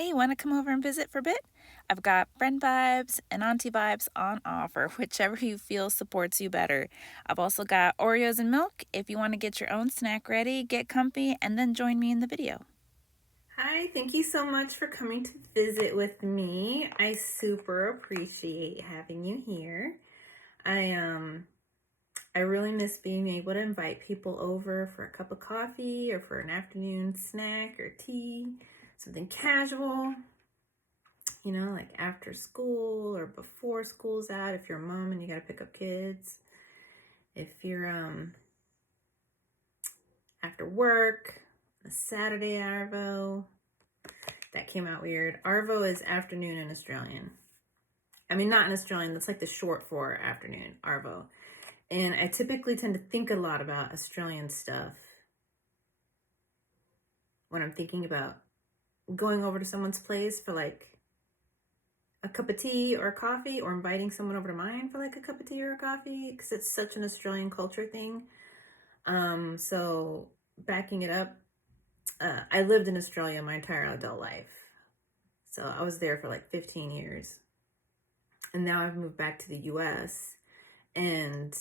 Hey, want to come over and visit for a bit? I've got friend vibes and auntie vibes on offer, whichever you feel supports you better. I've also got Oreos and milk. If you want to get your own snack ready, get comfy, and then join me in the video. Hi, thank you so much for coming to visit with me. I super appreciate having you here. I um I really miss being able to invite people over for a cup of coffee or for an afternoon snack or tea, something casual, like after school or before school's out if you're a mom and you got to pick up kids. If you're after work, a Saturday arvo. That came out weird. Arvo is afternoon in Australian. I mean, not in Australian, that's like the short for afternoon, Arvo. And I typically tend to think a lot about Australian stuff when I'm thinking about going over to someone's place for like a cup of tea or a coffee, or inviting someone over to mine for like a cup of tea or a coffee, because it's such an Australian culture thing. So backing it up, I lived in Australia my entire adult life. So I was there for like 15 years. And now I've moved back to the US. And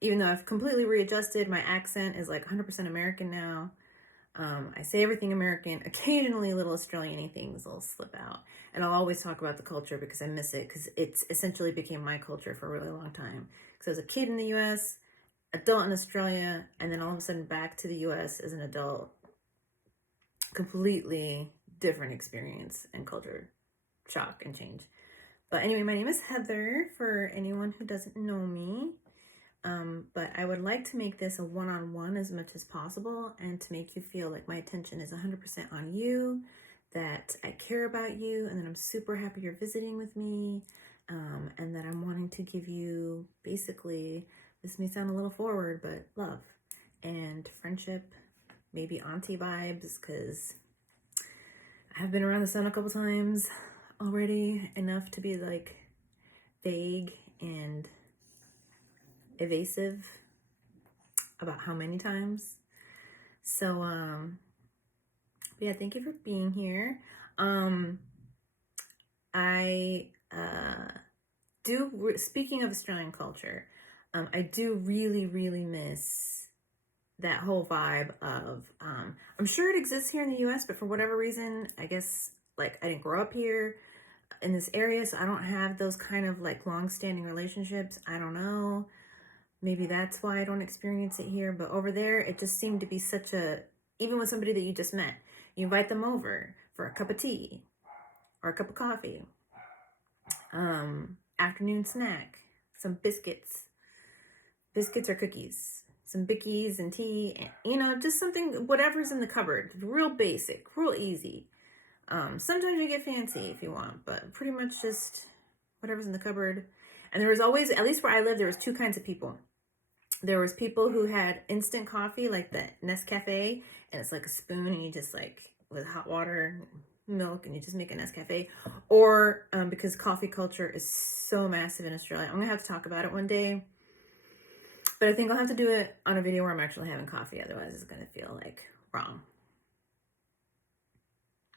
even though I've completely readjusted, my accent is like 100% American now. I say everything American. Occasionally, little Australian things will slip out. And I'll always talk about the culture because I miss it, because it's essentially became my culture for a really long time. Because I was a kid in the US, adult in Australia, and then all of a sudden back to the US as an adult. Completely different experience and culture shock and change. But anyway, my name is Heather for anyone who doesn't know me. But I would like to make this a one-on-one as much as possible, and to make you feel like my attention is 100% on you, that I care about you, and that I'm super happy you're visiting with me, and that I'm wanting to give you basically, this may sound a little forward, but love and friendship, maybe auntie vibes, because I've been around the sun a couple times already, enough to be like vague and evasive about how many times. So yeah, thank you for being here. I do, speaking of Australian culture, I do really miss that whole vibe of I'm sure it exists here in the US, but for whatever reason, I guess like I didn't grow up here in this area, so I don't have those kind of like long-standing relationships. I don't know. Maybe that's why I don't experience it here. But over there, it just seemed to be such a, even with somebody that you just met, you invite them over for a cup of tea or a cup of coffee, afternoon snack, some biscuits or cookies, some bickies and tea, and, just something, whatever's in the cupboard, real basic, real easy. Sometimes you get fancy if you want, but pretty much just whatever's in the cupboard. And there was always, at least where I lived, there was two kinds of people. There was people who had instant coffee, like the Nescafe, and it's like a spoon, and you just like, with hot water, milk, and you just make a Nescafe. Or because coffee culture is so massive in Australia, I'm gonna have to talk about it one day. But I think I'll have to do it on a video where I'm actually having coffee. Otherwise, it's gonna feel like wrong.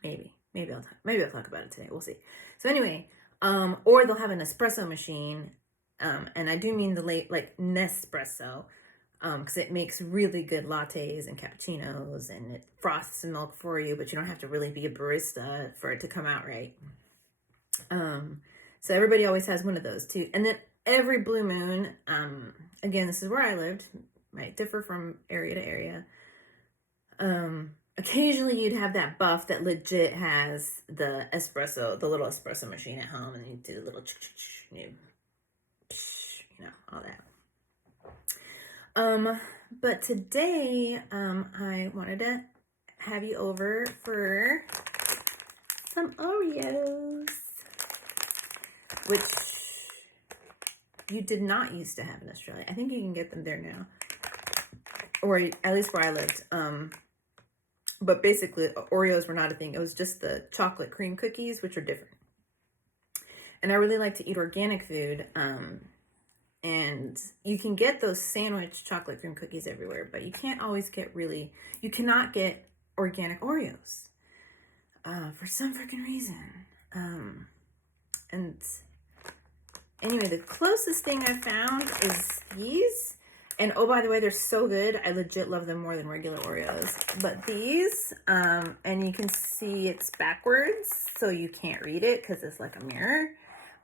Maybe I'll talk about it today. We'll see. So anyway, or they'll have an espresso machine. And I do mean the late, like Nespresso, because it makes really good lattes and cappuccinos, and it frosts the milk for you, but you don't have to really be a barista for it to come out right. So everybody always has one of those too. And then every blue moon, again, this is where I lived, might differ from area to area. Occasionally you'd have that buff that legit has the little espresso machine at home, and you do the little all that. But today, I wanted to have you over for some Oreos, which you did not used to have in Australia. I think you can get them there now, or at least where I lived. But basically, Oreos were not a thing. It was just the chocolate cream cookies, which are different. And I really like to eat organic food. And you can get those sandwich chocolate cream cookies everywhere, but you can't always get you cannot get organic Oreos. for some freaking reason. And anyway, the closest thing I found is these. And oh, by the way, they're so good. I legit love them more than regular Oreos. But these, and you can see it's backwards, so you can't read it because it's like a mirror.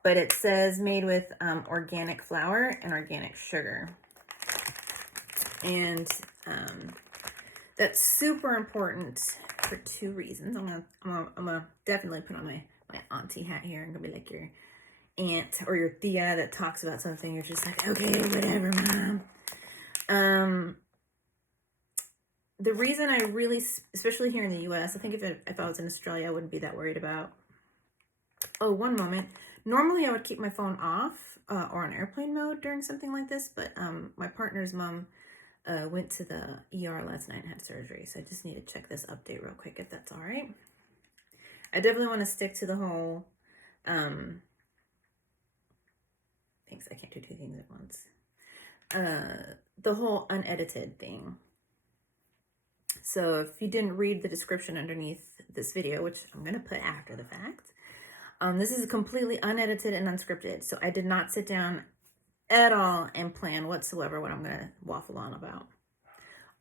But it says made with organic flour and organic sugar. And that's super important for two reasons. I'm gonna definitely put on my auntie hat here. I'm gonna be like your aunt or your tia that talks about something. You're just like, okay, whatever, mom. The reason I really, especially here in the US, I think if I was in Australia, I wouldn't be that worried about. Oh, one moment. Normally I would keep my phone off or on airplane mode during something like this, but my partner's mom went to the ER last night and had surgery, so I just need to check this update real quick if that's all right. I definitely want to stick to the whole thanks, I can't do two things at once. The whole unedited thing. So if you didn't read the description underneath this video, which I'm going to put after the fact, this is completely unedited and unscripted. So I did not sit down at all and plan whatsoever what I'm going to waffle on about,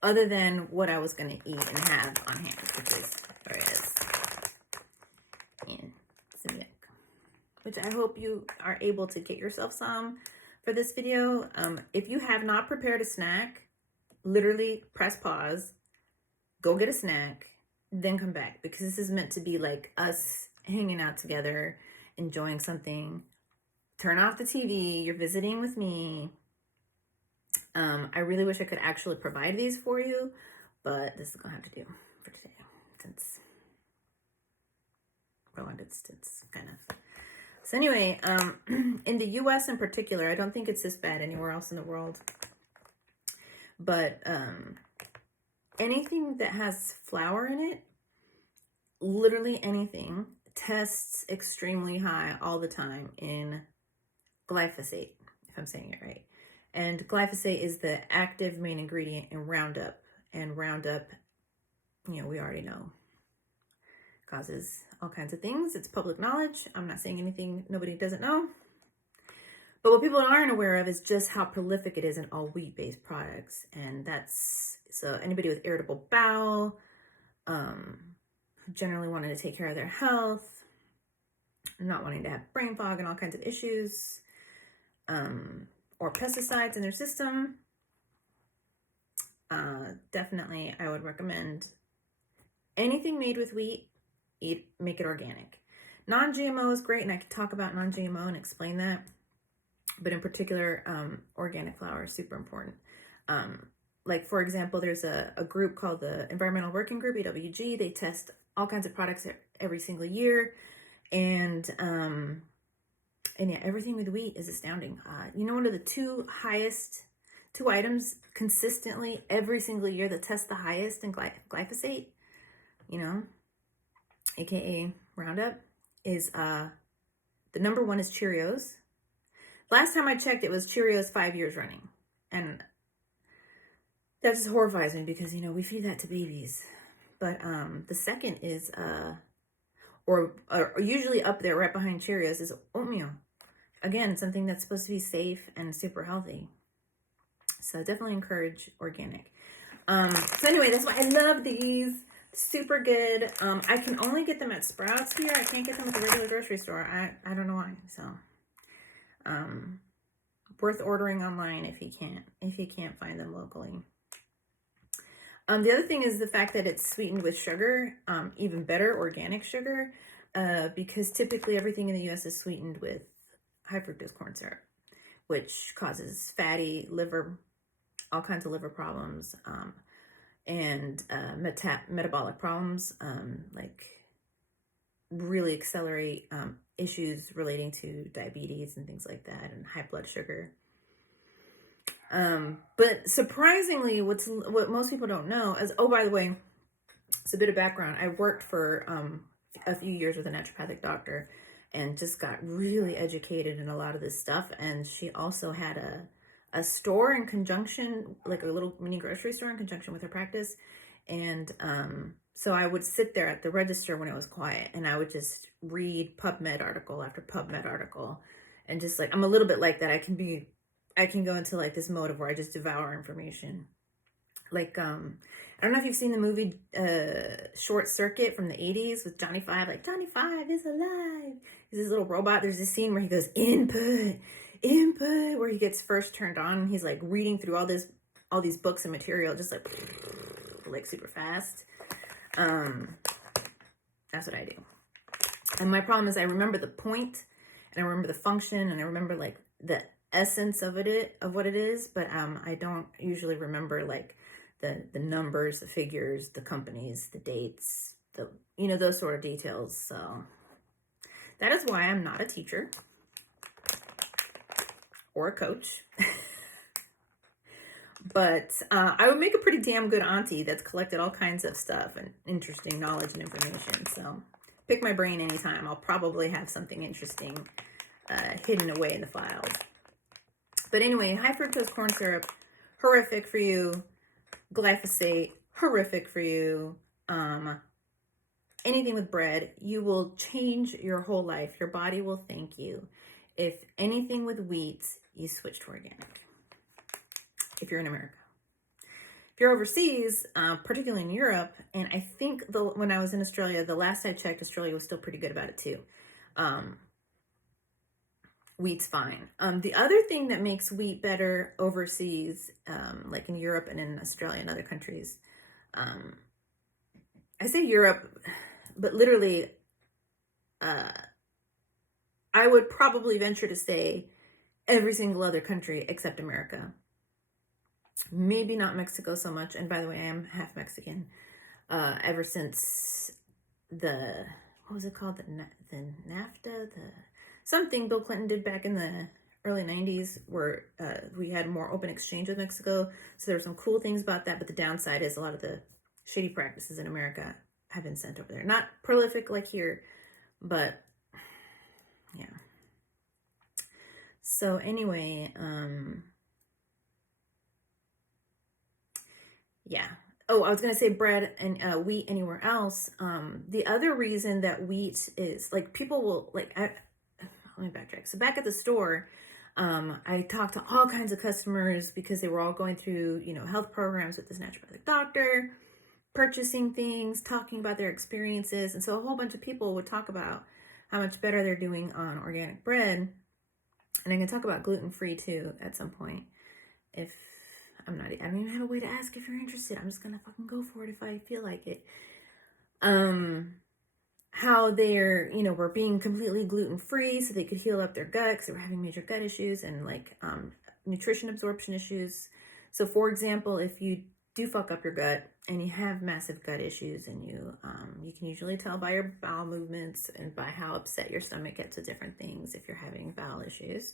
other than what I was going to eat and have on hand, which is Oreos and some milk, which I hope you are able to get yourself some for this video. If you have not prepared a snack, literally press pause, go get a snack, then come back, because this is meant to be like us hanging out together, enjoying something. Turn off the TV, you're visiting with me. I really wish I could actually provide these for you, but this is gonna have to do for today, since we're long distance, kind of. So anyway, in the US in particular, I don't think it's this bad anywhere else in the world, but anything that has flour in it, literally anything, tests extremely high all the time in glyphosate, if I'm saying it right. And glyphosate is the active main ingredient in Roundup. And Roundup, we already know, causes all kinds of things. It's public knowledge. I'm not saying anything nobody doesn't know. But what people aren't aware of is just how prolific it is in all wheat-based products. And that's, so anybody with irritable bowel, generally wanting to take care of their health, not wanting to have brain fog and all kinds of issues, or pesticides in their system, definitely I would recommend anything made with wheat, make it organic. Non-GMO is great, and I could talk about non-GMO and explain that, but in particular, organic flour is super important. Like, for example, there's a group called the Environmental Working Group, EWG. They test all kinds of products every single year, and yeah, everything with wheat is astounding. One of the two items consistently every single year that test the highest in glyphosate, aka Roundup, is the number one is Cheerios. Last time I checked, it was Cheerios 5 years running, and that just horrifies me because we feed that to babies. But the second is or usually up there right behind Cheerios is oatmeal. Again, something that's supposed to be safe and super healthy. So definitely encourage organic. So anyway, that's why I love these. Super good. I can only get them at Sprouts here. I can't get them at the regular grocery store. I don't know why. So worth ordering online if you can't find them locally. The other thing is the fact that it's sweetened with sugar, even better, organic sugar, because typically everything in the US is sweetened with high fructose corn syrup, which causes fatty liver, all kinds of liver problems, and metabolic problems, like really accelerate issues relating to diabetes and things like that, and high blood sugar. But surprisingly, what most people don't know is, oh, by the way, it's a bit of background. I worked for a few years with a naturopathic doctor and just got really educated in a lot of this stuff. And she also had a store in conjunction, like a little mini grocery store in conjunction with her practice. And So I would sit there at the register when it was quiet, and I would just read PubMed article after PubMed article, and just like, I'm a little bit like that. I can go into like this mode of where I just devour information. Like, I don't know if you've seen the movie Short Circuit from the 80s with Johnny Five. Like, Johnny Five is alive. He's this little robot. There's this scene where he goes, input, input, where he gets first turned on, and he's like reading through all these books and material, just like super fast. That's what I do. And my problem is I remember the point, and I remember the function, and I remember like the essence of what it is, but I don't usually remember like the numbers, the figures, the companies, the dates, those sort of details. So that is why I'm not a teacher or a coach. But I would make a pretty damn good auntie that's collected all kinds of stuff and interesting knowledge and information. So pick my brain anytime. I'll probably have something interesting hidden away in the files. But anyway, high fructose corn syrup, horrific for you. Glyphosate, horrific for you. Anything with bread, you will change your whole life. Your body will thank you. If anything with wheat, you switch to organic. If you're in America. If you're overseas, particularly in Europe, and I think when I was in Australia, the last I checked, Australia was still pretty good about it too. Wheat's fine. The other thing that makes wheat better overseas, like in Europe and in Australia and other countries, I say Europe, but literally, I would probably venture to say every single other country except America. Maybe not Mexico so much. And by the way, I am half Mexican. Ever since what was it called? The NAFTA? Something Bill Clinton did back in the early 90s where we had more open exchange with Mexico. So there were some cool things about that. But the downside is a lot of the shady practices in America have been sent over there. Not prolific like here, but yeah. So anyway, yeah. Oh, I was going to say bread and wheat anywhere else. The other reason that wheat is like people will like, let me backtrack. So back at the store, I talked to all kinds of customers because they were all going through, health programs with this naturopathic doctor, purchasing things, talking about their experiences. And so a whole bunch of people would talk about how much better they're doing on organic bread. And I can talk about gluten-free too at some point. I don't even have a way to ask if you're interested. I'm just going to fucking go for it if I feel like it. How they're, were being completely gluten-free so they could heal up their gut because they were having major gut issues and like nutrition absorption issues. So for example, if you do fuck up your gut and you have massive gut issues and you can usually tell by your bowel movements and by how upset your stomach gets with different things if you're having bowel issues.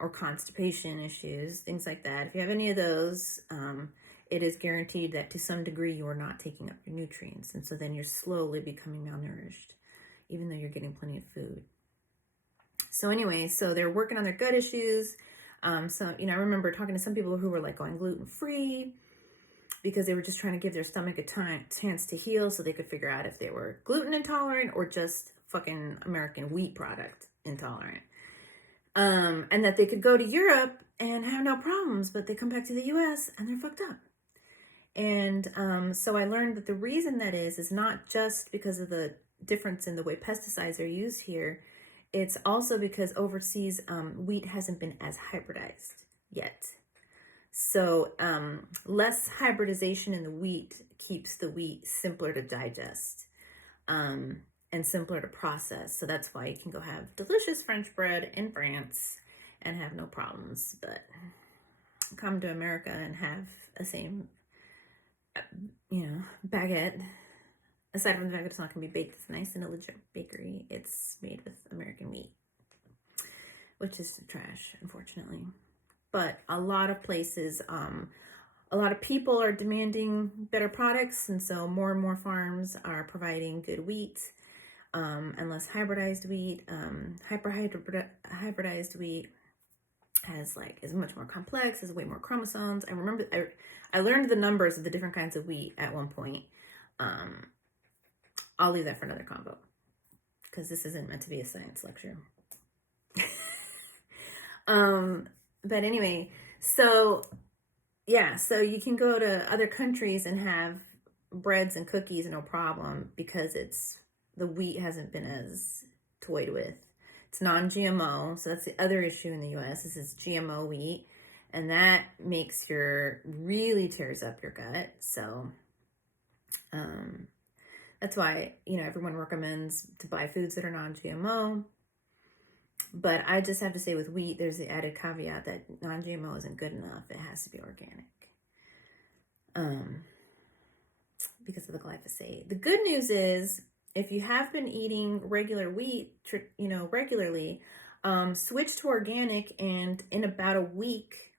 Or constipation issues, things like that. If you have any of those, it is guaranteed that to some degree you are not taking up your nutrients. And so then you're slowly becoming malnourished, even though you're getting plenty of food. So anyway, so they're working on their gut issues. So, I remember talking to some people who were like going gluten-free because they were just trying to give their stomach a chance to heal so they could figure out if they were gluten intolerant or just fucking American wheat product intolerant. And that they could go to Europe and have no problems, but they come back to the US and they're fucked up. And so I learned that the reason that is not just because of the difference in the way pesticides are used here. It's also because overseas wheat hasn't been as hybridized yet. So less hybridization in the wheat keeps the wheat simpler to digest. And simpler to process. So that's why you can go have delicious French bread in France and have no problems. But come to America and have the same, baguette. Aside from the fact that it's not going to be baked, it's nice in a legit bakery. It's made with American wheat, which is trash, unfortunately. But a lot of places, a lot of people are demanding better products. And so more and more farms are providing good wheat. And less hybridized wheat. Hybridized wheat is much more complex, has way more chromosomes. I remember I learned the numbers of the different kinds of wheat at one point. I'll leave that for another combo because this isn't meant to be a science lecture. But anyway, so yeah, so you can go to other countries and have breads and cookies no problem because the wheat hasn't been as toyed with. It's non-GMO, so that's the other issue in the US. This is GMO wheat, and that really tears up your gut. So that's why, everyone recommends to buy foods that are non-GMO. But I just have to say with wheat, there's the added caveat that non-GMO isn't good enough. It has to be organic. Because of the glyphosate. The good news is if you have been eating regular wheat, regularly, switch to organic, and in about a week,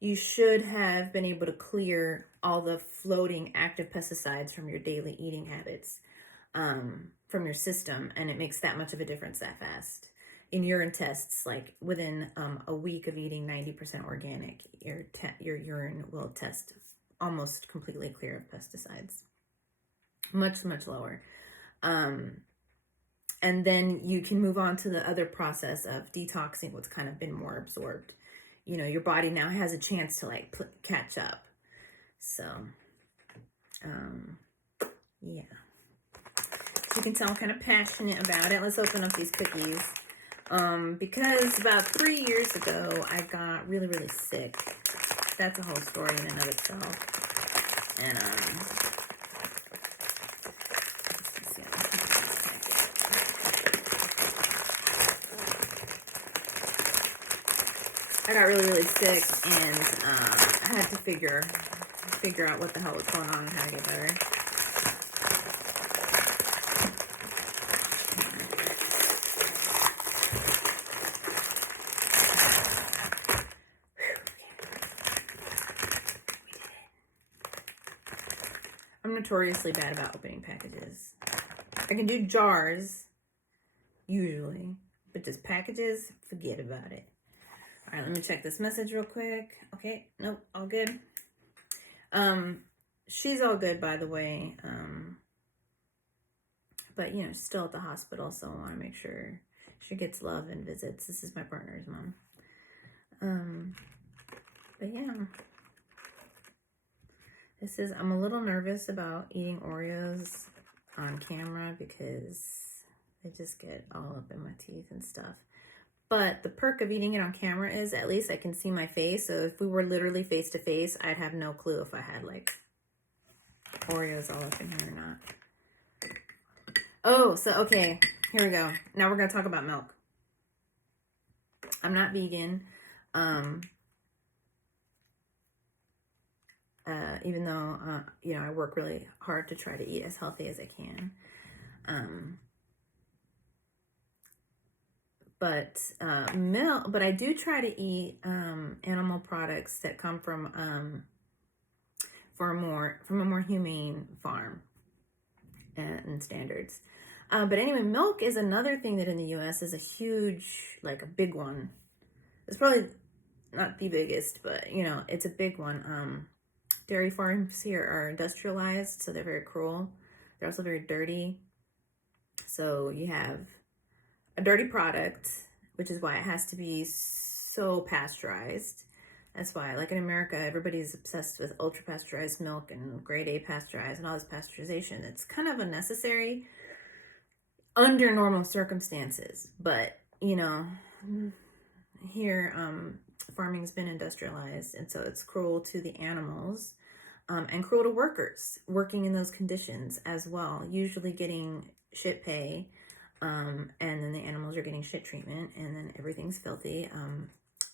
you should have been able to clear all the floating active pesticides from your daily eating habits, from your system, and it makes that much of a difference that fast. In urine tests, like within a week of eating 90% organic, your urine will test almost completely clear of pesticides. Much, much lower. And then you can move on to the other process of detoxing what's kind of been more absorbed. Your body now has a chance to catch up. So, yeah. You can tell I'm kind of passionate about it. Let's open up these cookies. Because about 3 years ago, I got really, really sick. That's a whole story in and of itself. And, I got really, really sick, and I had to figure out what the hell was going on and how to get better. I'm notoriously bad about opening packages. I can do jars, usually, but just packages, forget about it. All right, let me check this message real quick. Okay, nope, all good. She's all good, by the way. But still at the hospital, so I want to make sure she gets love and visits. This is my partner's mom. But yeah. I'm a little nervous about eating Oreos on camera because they just get all up in my teeth and stuff. But the perk of eating it on camera is at least I can see my face. So if we were literally face to face, I'd have no clue if I had Oreos all up in here or not. Oh, so okay, here we go. Now we're going to talk about milk. I'm not vegan. Even though, I work really hard to try to eat as healthy as I can. But I do try to eat animal products that come from a more humane farm and standards. But anyway, milk is another thing that in the U.S. is a huge, a big one. It's probably not the biggest, but it's a big one. Dairy farms here are industrialized, so they're very cruel. They're also very dirty. So you have a dirty product, which is why it has to be so pasteurized. That's why, in America, everybody's obsessed with ultra pasteurized milk and grade A pasteurized and all this pasteurization. It's kind of unnecessary under normal circumstances. But, here, farming's been industrialized, and so it's cruel to the animals, and cruel to workers working in those conditions as well, usually getting shit pay, and then the animals are getting shit treatment, and then everything's filthy.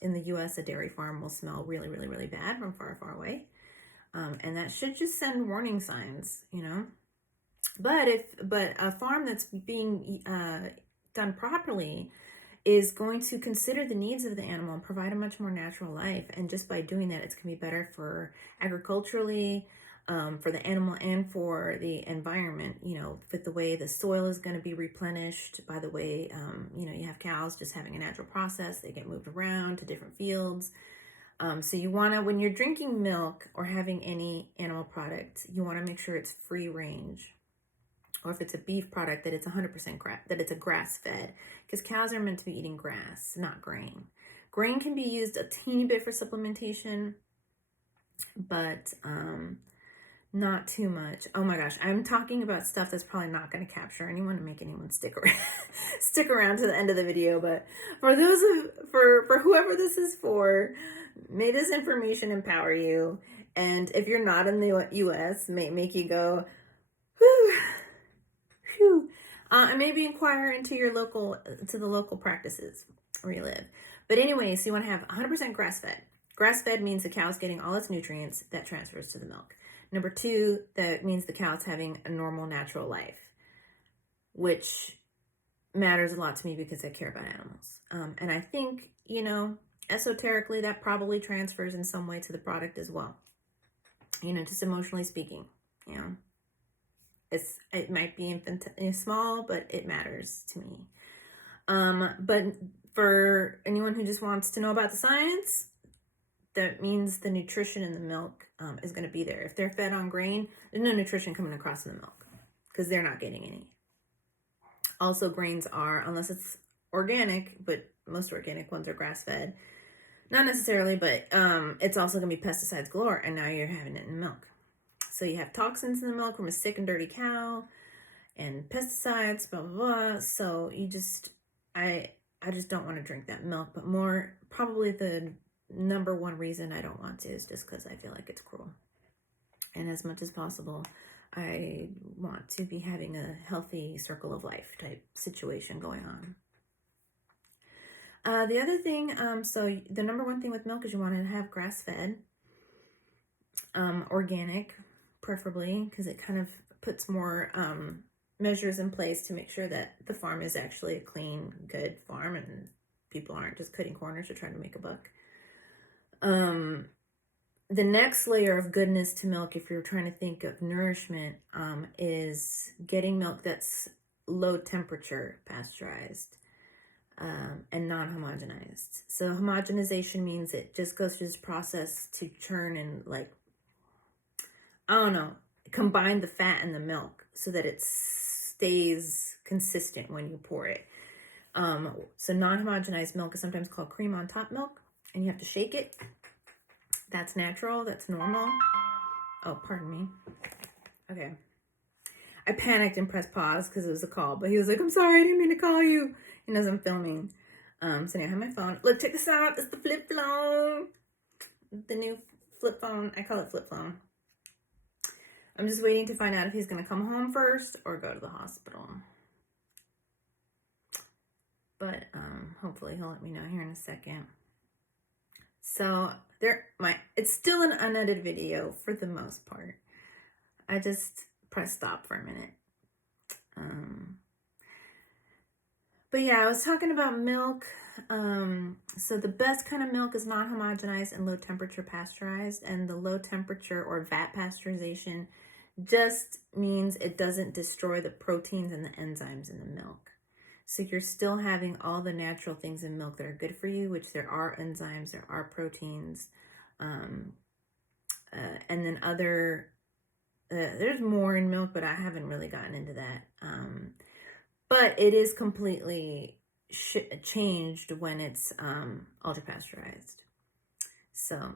In the US, a dairy farm will smell really, really, really bad from far, far away, and that should just send warning signs, But a farm that's being done properly is going to consider the needs of the animal and provide a much more natural life. And just by doing that, it's going to be better for agriculturally, for the animal and for the environment, with the way the soil is going to be replenished, by the way, you have cows just having a natural process. They get moved around to different fields. So you want to, when you're drinking milk or having any animal product, you want to make sure it's free range. Or if it's a beef product, that it's 100% that it's a grass fed, because cows are meant to be eating grass, not grain. Grain can be used a teeny bit for supplementation, but not too much. Oh my gosh, I'm talking about stuff that's probably not going to capture anyone and make anyone stick around, stick around to the end of the video. But for those for whoever this is for, may this information empower you. And if you're not in the U.S., may make you go, whew, whew. And maybe inquire into the local practices where you live. But anyway, so you want to have 100% grass fed. Grass fed means the cow's getting all its nutrients that transfers to the milk. Number two, that means the cow's having a normal, natural life, which matters a lot to me because I care about animals. And I think, esoterically, that probably transfers in some way to the product as well. Just emotionally speaking, it might be small, but it matters to me. But for anyone who just wants to know about the science, that means the nutrition in the milk is going to be there. If they're fed on grain, there's no nutrition coming across in the milk because they're not getting any. Also, grains are, unless it's organic, but most organic ones are grass-fed. Not necessarily, but it's also going to be pesticides galore, and now you're having it in milk. So you have toxins in the milk from a sick and dirty cow, and pesticides, blah, blah, blah. So I just don't want to drink that milk, but more, probably the number one reason I don't want to is just because I feel like it's cruel. And as much as possible, I want to be having a healthy circle of life type situation going on. The other thing, so the number one thing with milk is you want to have grass-fed, organic, preferably, because it kind of puts more measures in place to make sure that the farm is actually a clean, good farm and people aren't just cutting corners or trying to make a buck. The next layer of goodness to milk, if you're trying to think of nourishment, is getting milk that's low temperature pasteurized and non-homogenized. So homogenization means it just goes through this process to churn and combine the fat and the milk so that it stays consistent when you pour it. So non-homogenized milk is sometimes called cream on top milk, and you have to shake it. That's natural. That's normal. Oh, pardon me. Okay. I panicked and pressed pause because it was a call, but he was like, I'm sorry, I didn't mean to call you. He knows I'm filming. So now I have my phone. Look, check this out. It's the flip phone. The new flip phone. I call it flip phone. I'm just waiting to find out if he's going to come home first or go to the hospital. But hopefully he'll let me know here in a second. So it's still an unedited video for the most part. I just pressed stop for a minute. But yeah, I was talking about milk. So the best kind of milk is non-homogenized and low temperature pasteurized, and the low temperature or VAT pasteurization just means it doesn't destroy the proteins and the enzymes in the milk. So you're still having all the natural things in milk that are good for you, which there are enzymes, there are proteins, and then there's more in milk, but I haven't really gotten into that. But it is completely changed when it's ultra pasteurized. So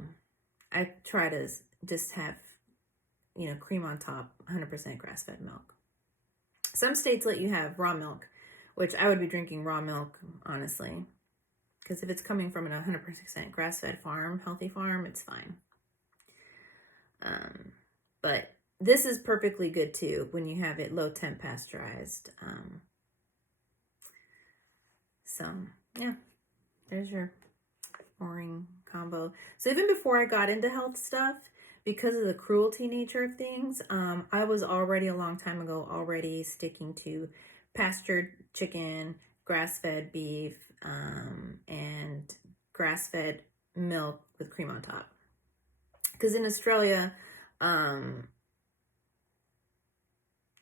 I try to just have, cream on top, 100% grass-fed milk. Some states let you have raw milk, which I would be drinking raw milk, honestly. Because if it's coming from an 100% grass-fed farm, healthy farm, it's fine. But this is perfectly good, too, when you have it low temp pasteurized. So, yeah, there's your boring combo. So even before I got into health stuff, because of the cruelty nature of things, I was already a long time ago sticking to pastured chicken, grass-fed beef, and grass-fed milk with cream on top. Because in Australia,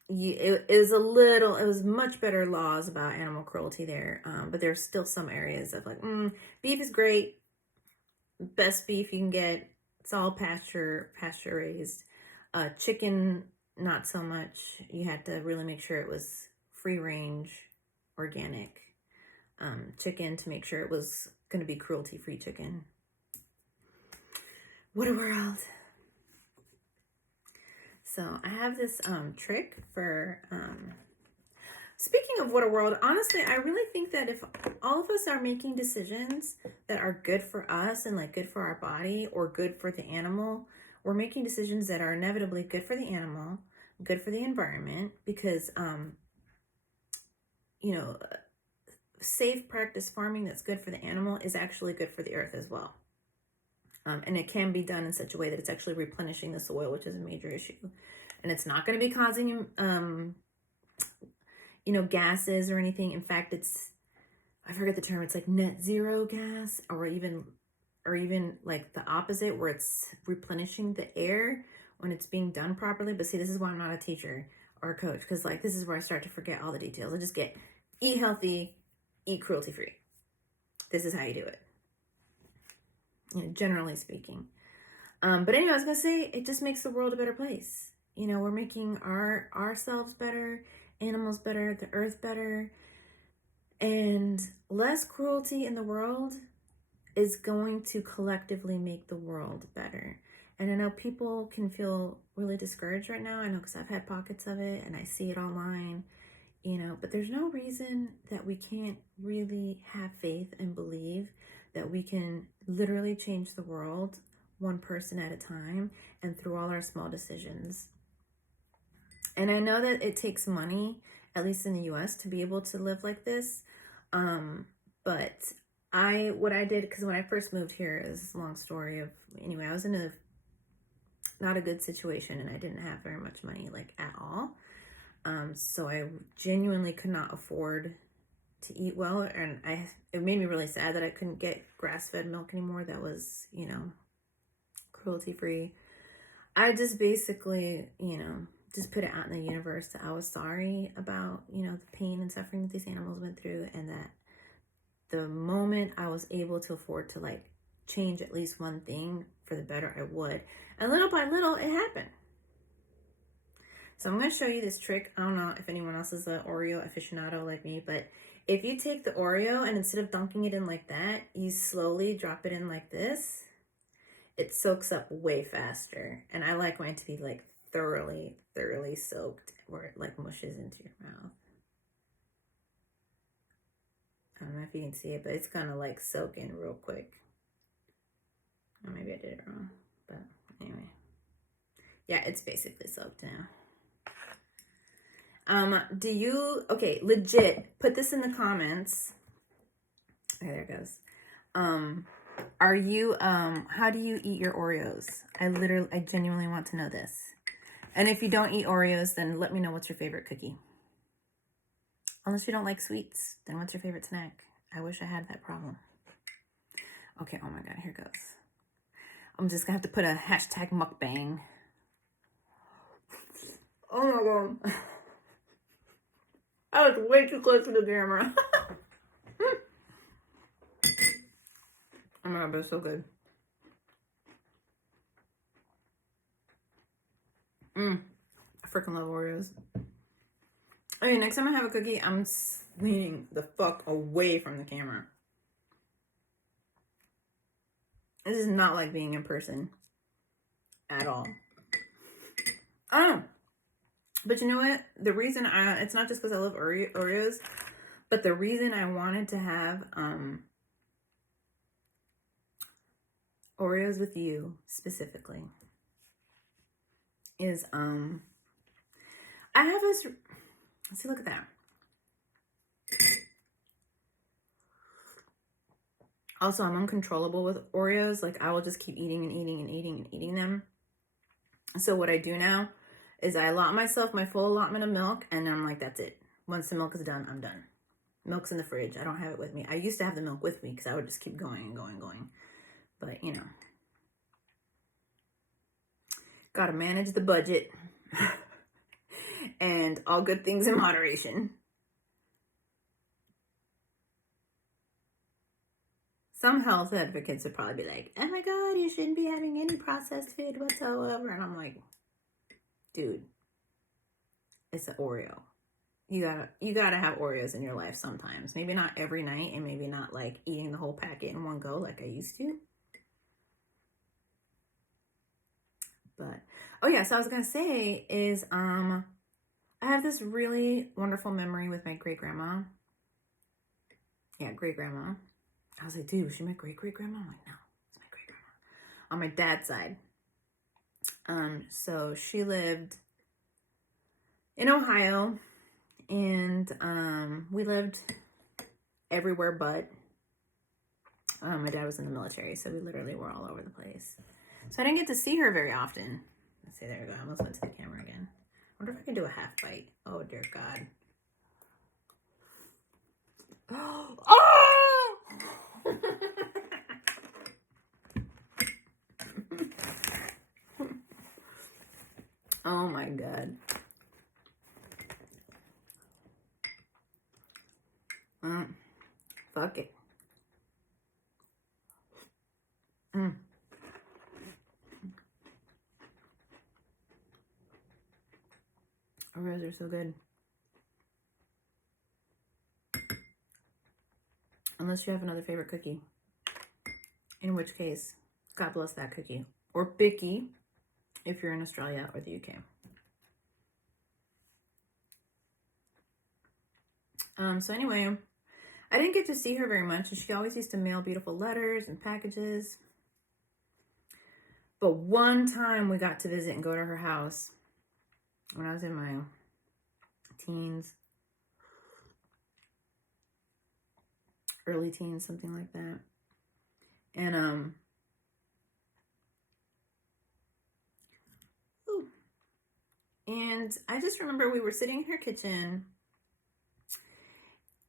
it was much better laws about animal cruelty there, but there's still some areas of beef is great, best beef you can get. It's all pasture raised. Chicken, not so much. You had to really make sure it was free range, organic. Chicken to make sure it was going to be cruelty free chicken. What a world. So I have this trick for speaking of what a world, honestly, I really think that if all of us are making decisions that are good for us and like good for our body or good for the animal, we're making decisions that are inevitably good for the animal, good for the environment, because you know, safe practice farming that's good for the animal is actually good for the earth as well. And it can be done in such a way that it's actually replenishing the soil, which is a major issue. And it's not going to be causing, gases or anything. In fact, I forget the term. It's like net zero gas, or even like the opposite, where it's replenishing the air when it's being done properly. But see, this is why I'm not a teacher or a coach, because like this is where I start to forget all the details. I just get eat healthy, eat cruelty free. This is how you do it. Generally speaking. But anyway, I was gonna say it just makes the world a better place. We're making ourselves better, animals better, the earth better, and less cruelty in the world is going to collectively make the world better. And I know people can feel really discouraged right now. I know, because I've had pockets of it and I see it online, but there's no reason that we can't really have faith and believe that we can literally change the world one person at a time and through all our small decisions. And I know that it takes money, at least in the US, to be able to live like this. But what I did, because when I first moved here, is a long story of, anyway, I was in not a good situation and I didn't have very much money, like at all. So I genuinely could not afford to eat well. And it made me really sad that I couldn't get grass-fed milk anymore that was, cruelty free. I just basically, just put it out in the universe that I was sorry about, the pain and suffering that these animals went through, and that the moment I was able to afford to like change at least one thing for the better, I would. And little by little, it happened. So I'm going to show you this trick. I don't know if anyone else is an Oreo aficionado like me, but if you take the Oreo and instead of dunking it in like that, you slowly drop it in like this, it soaks up way faster. And I like mine to be like thoroughly soaked, where it like mushes into your mouth. I don't know if you can see it, but it's gonna like soak in real quick. Or maybe I did it wrong, but anyway. Yeah, it's basically soaked now. Okay, legit, put this in the comments. Okay, there it goes. How do you eat your Oreos? I genuinely want to know this. And if you don't eat Oreos, then let me know what's your favorite cookie. Unless you don't like sweets, then what's your favorite snack? I wish I had that problem. Okay, oh my God, here goes. I'm just gonna have to put a hashtag mukbang. Oh my God. I was way too close to the camera. Oh my God, but it's so good. I freaking love Oreos. Okay, next time I have a cookie, I'm leaning the fuck away from the camera. This is not like being in person at all. But you know what? The reason it's not just because I love Oreos, but the reason I wanted to have Oreos with you specifically is I have this. Let's see, look at that. Also, I'm uncontrollable with Oreos. Like, I will just keep eating and eating and eating and eating them. So what I do now is I allot myself my full allotment of milk, and I'm like, that's it. Once the milk is done, I'm done. Milk's in the fridge. I don't have it with me. I used to have the milk with me because I would just keep going and going and going. But, gotta manage the budget. And all good things in moderation. some health advocates would probably be like, oh my God, you shouldn't be having any processed food whatsoever. And I'm like, dude, it's an Oreo. You gotta have Oreos in your life sometimes. Maybe not every night, and maybe not like eating the whole packet in one go like I used to. But oh yeah, so I was gonna say is I have this really wonderful memory with my great grandma. Yeah, great grandma. I was like, dude, was she my great great grandma? I'm like, no, it's my great grandma. On my dad's side. So she lived in Ohio, and we lived everywhere but my dad was in the military, so we literally were all over the place. So I didn't get to see her very often. Let's see, there we go. I almost went to the camera again. I wonder if I can do a half bite. Oh dear God. Oh! Oh my God. Fuck it. Oreos are so good. Unless you have another favorite cookie. In which case, God bless that cookie. Or Bicky, if you're in Australia or the UK. So anyway, I didn't get to see her very much, and she always used to mail beautiful letters and packages. But one time we got to visit and go to her house when I was in my teens, early teens, something like that. And I just remember we were sitting in her kitchen,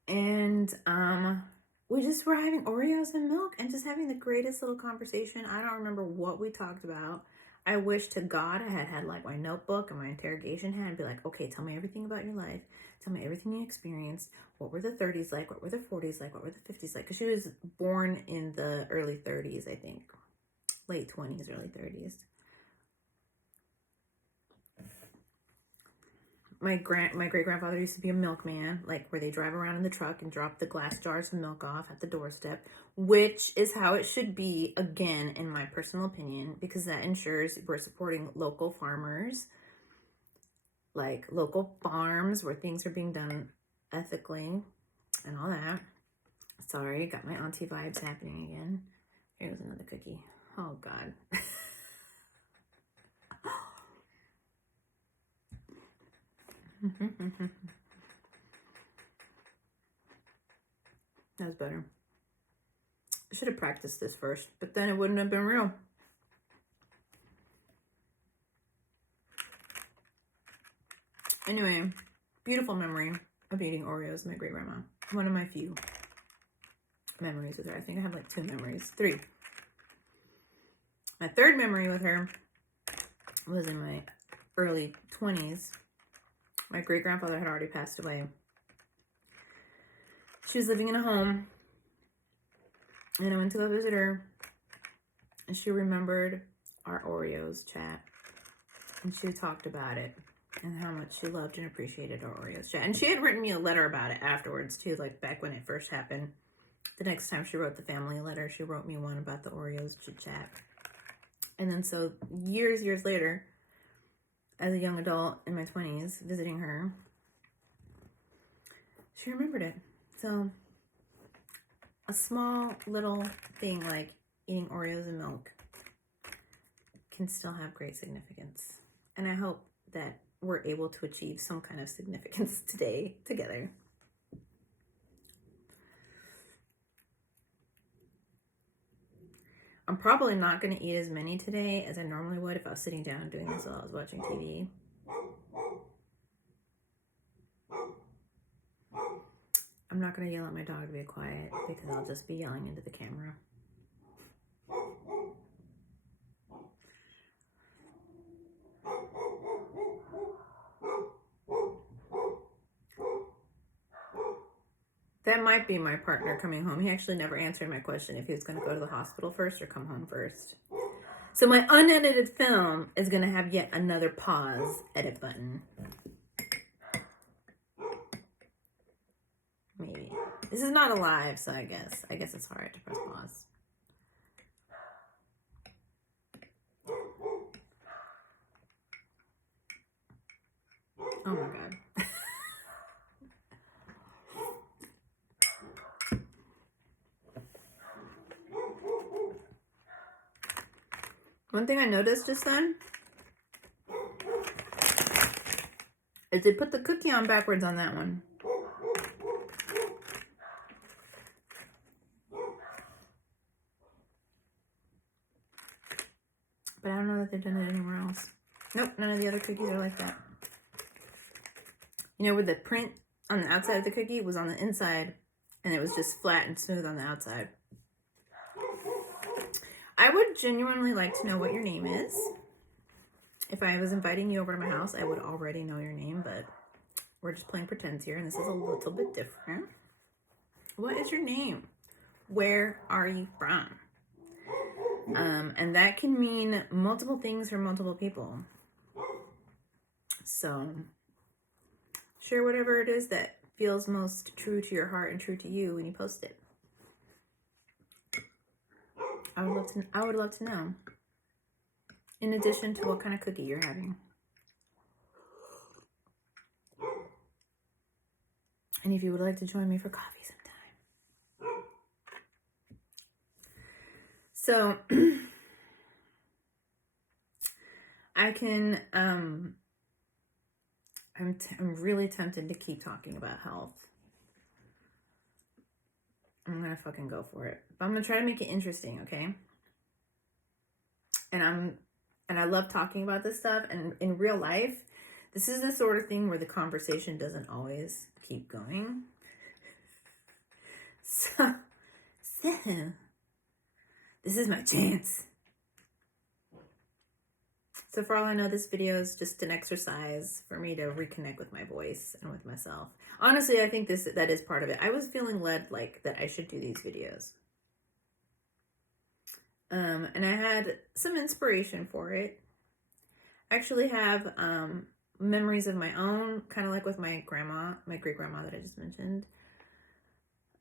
and we just were having Oreos and milk and just having the greatest little conversation. I don't remember what we talked about. I wish to God I had like my notebook and my interrogation hat and be like, okay, tell me everything about your life. Tell me everything you experienced. What were the 30s like? What were the 40s like? What were the 50s like? Because she was born in the early 30s, I think. Late 20s, early 30s. My great grandfather used to be a milkman, like where they drive around in the truck and drop the glass jars of milk off at the doorstep, which is how it should be, again, in my personal opinion, because that ensures we're supporting local farmers, like local farms where things are being done ethically and all that. Sorry, got my auntie vibes happening again. Here's another cookie. Oh God. That was better. I should have practiced this first, but then it wouldn't have been real. Anyway, beautiful memory of eating Oreos with my great grandma. One of my few memories with her. I think I have like 2 memories. 3. My third memory with her was in my early 20s. My great grandfather had already passed away. She was living in a home, and I went to go visit her, and she remembered our Oreos chat, and she talked about it and how much she loved and appreciated our Oreos chat. And she had written me a letter about it afterwards too, like back when it first happened. The next time she wrote the family letter, she wrote me one about the Oreos chit chat. And then so years later, as a young adult in my 20s, visiting her, she remembered it. So a small little thing like eating Oreos and milk can still have great significance. And I hope that we're able to achieve some kind of significance today together. I'm probably not going to eat as many today as I normally would if I was sitting down doing this while I was watching TV. I'm not going to yell at my dog to be quiet because I'll just be yelling into the camera. That might be my partner coming home. He actually never answered my question if he was going to go to the hospital first or come home first. So my unedited film is going to have yet another pause edit button. Maybe. This is not a live, so I guess it's hard to press pause. Oh my god. One thing I noticed just then is they put the cookie on backwards on that one. But I don't know that they've done it anywhere else. Nope, none of the other cookies are like that. You know, where the print on the outside of the cookie was on the inside, and it was just flat and smooth on the outside. I would genuinely like to know what your name is. If I was inviting you over to my house, I would already know your name, but we're just playing pretends here, and this is a little bit different. What is your name? Where are you from? And that can mean multiple things for multiple people. So share whatever it is that feels most true to your heart and true to you when you post it. I would love to know. In addition to what kind of cookie you're having. And if you would like to join me for coffee sometime. So I can I'm really tempted to keep talking about health. I'm gonna fucking go for it. But I'm gonna try to make it interesting, okay? And I love talking about this stuff. And in real life, this is the sort of thing where the conversation doesn't always keep going. So this is my chance. So for all I know, this video is just an exercise for me to reconnect with my voice and with myself. Honestly, I think that is part of it. I was feeling led like that I should do these videos. And I had some inspiration for it. I actually have memories of my own, kind of like with my grandma, my great grandma that I just mentioned.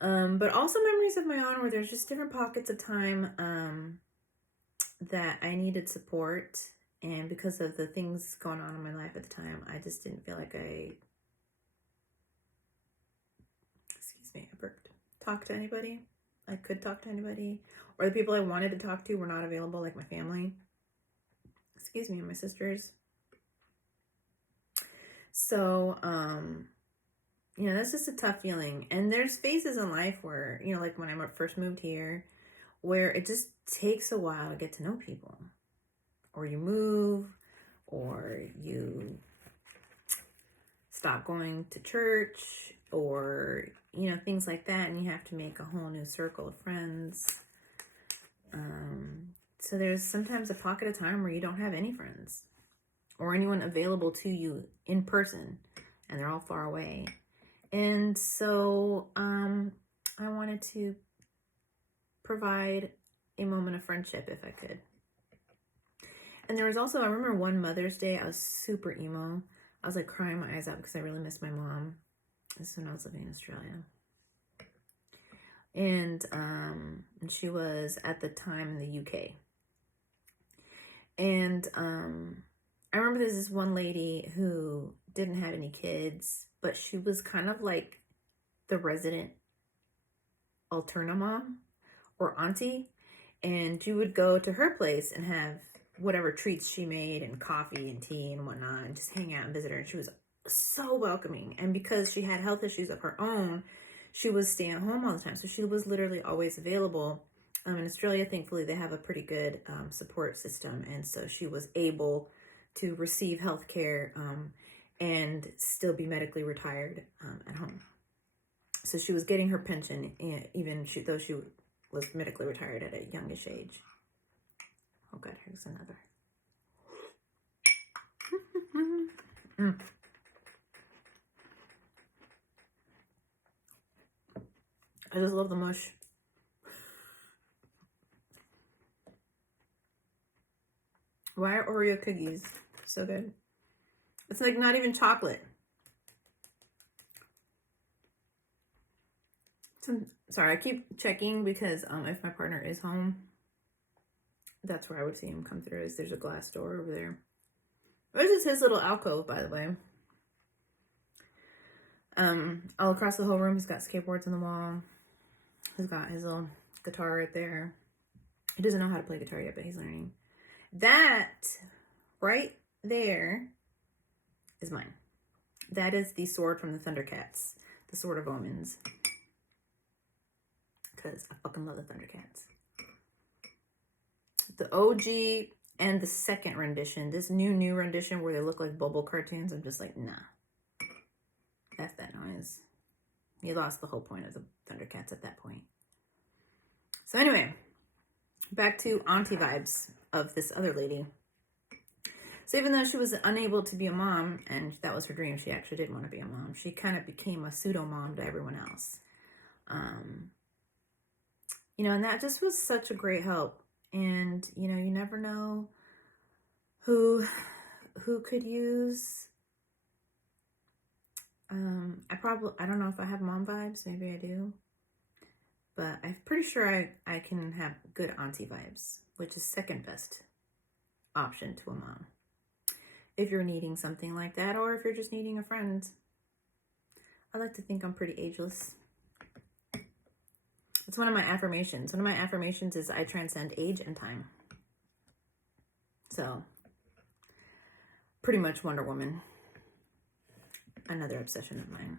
But also memories of my own where there's just different pockets of time that I needed support. And because of the things going on in my life at the time, I just didn't feel like I talked to anybody. I could talk to anybody. Or the people I wanted to talk to were not available, like my family. And my sisters. So, that's just a tough feeling. And there's phases in life where, like when I first moved here, where it just takes a while to get to know people. Or you move, or you stop going to church, or, things like that. And you have to make a whole new circle of friends. So there's sometimes a pocket of time where you don't have any friends or anyone available to you in person, and they're all far away. And so I wanted to provide a moment of friendship if I could. And there was also, I remember one Mother's Day, I was super emo. I was like crying my eyes out because I really missed my mom. This is when I was living in Australia. And she was at the time in the UK. And I remember there's this one lady who didn't have any kids, but she was kind of like the resident alterna mom or auntie. And you would go to her place and have whatever treats she made and coffee and tea and whatnot and just hang out and visit her. And she was so welcoming. And because she had health issues of her own, she was staying at home all the time. So she was literally always available. In Australia, thankfully, they have a pretty good support system. And so she was able to receive health care and still be medically retired at home. So she was getting her pension, even though she was medically retired at a youngish age. Oh God, here's another. I just love the mush. Why are Oreo cookies so good? It's like not even chocolate. Sorry, I keep checking because if my partner is home, that's where I would see him come through. Is there's a glass door over there. This is his little alcove, by the way. All across the whole room, he's got skateboards on the wall. He's got his little guitar right there. He doesn't know how to play guitar yet, but he's learning. That right there is mine. That is the sword from the Thundercats, the Sword of Omens. Because I fucking love the Thundercats. The OG and the second rendition, this new rendition where they look like bubble cartoons, I'm just like, nah. That's that noise. You lost the whole point of the Thundercats at that point. So anyway, back to auntie vibes of this other lady. So even though she was unable to be a mom, and that was her dream, she actually did want to be a mom, she kind of became a pseudo-mom to everyone else. You know, and that just was such a great help. And, you know, you never know who could use... I don't know if I have mom vibes, maybe I do. But I'm pretty sure I can have good auntie vibes, which is second best option to a mom. If you're needing something like that, or if you're just needing a friend. I like to think I'm pretty ageless. It's one of my affirmations. One of my affirmations is I transcend age and time. So, pretty much Wonder Woman. Another obsession of mine.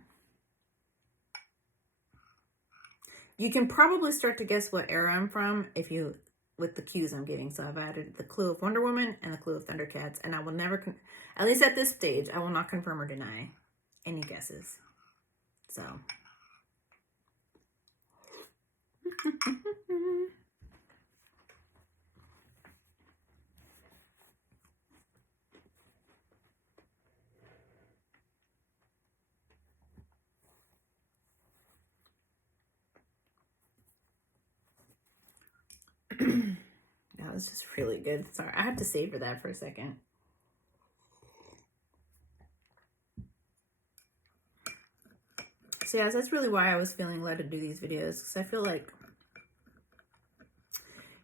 You can probably start to guess what era I'm from with the cues I'm giving. So I've added the clue of Wonder Woman and the clue of Thundercats, and I will never, at least at this stage, I will not confirm or deny any guesses. So. That was just really good. Sorry, I have to savor that for a second. So yeah, that's really why I was feeling led to do these videos, because I feel like,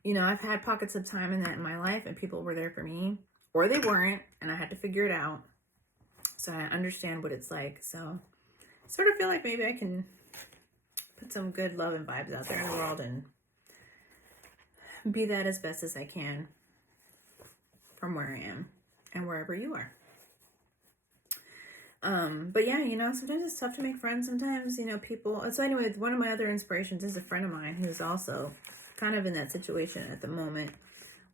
you know, I've had pockets of time in my life and people were there for me, or they weren't, and I had to figure it out. So I understand what it's like. So I sort of feel like maybe I can put some good love and vibes out there in the world and be that as best as I can from where I am and wherever you are. But yeah, you know, sometimes it's tough to make friends. Sometimes, you know, people. So anyway, one of my other inspirations is a friend of mine who's also kind of in that situation at the moment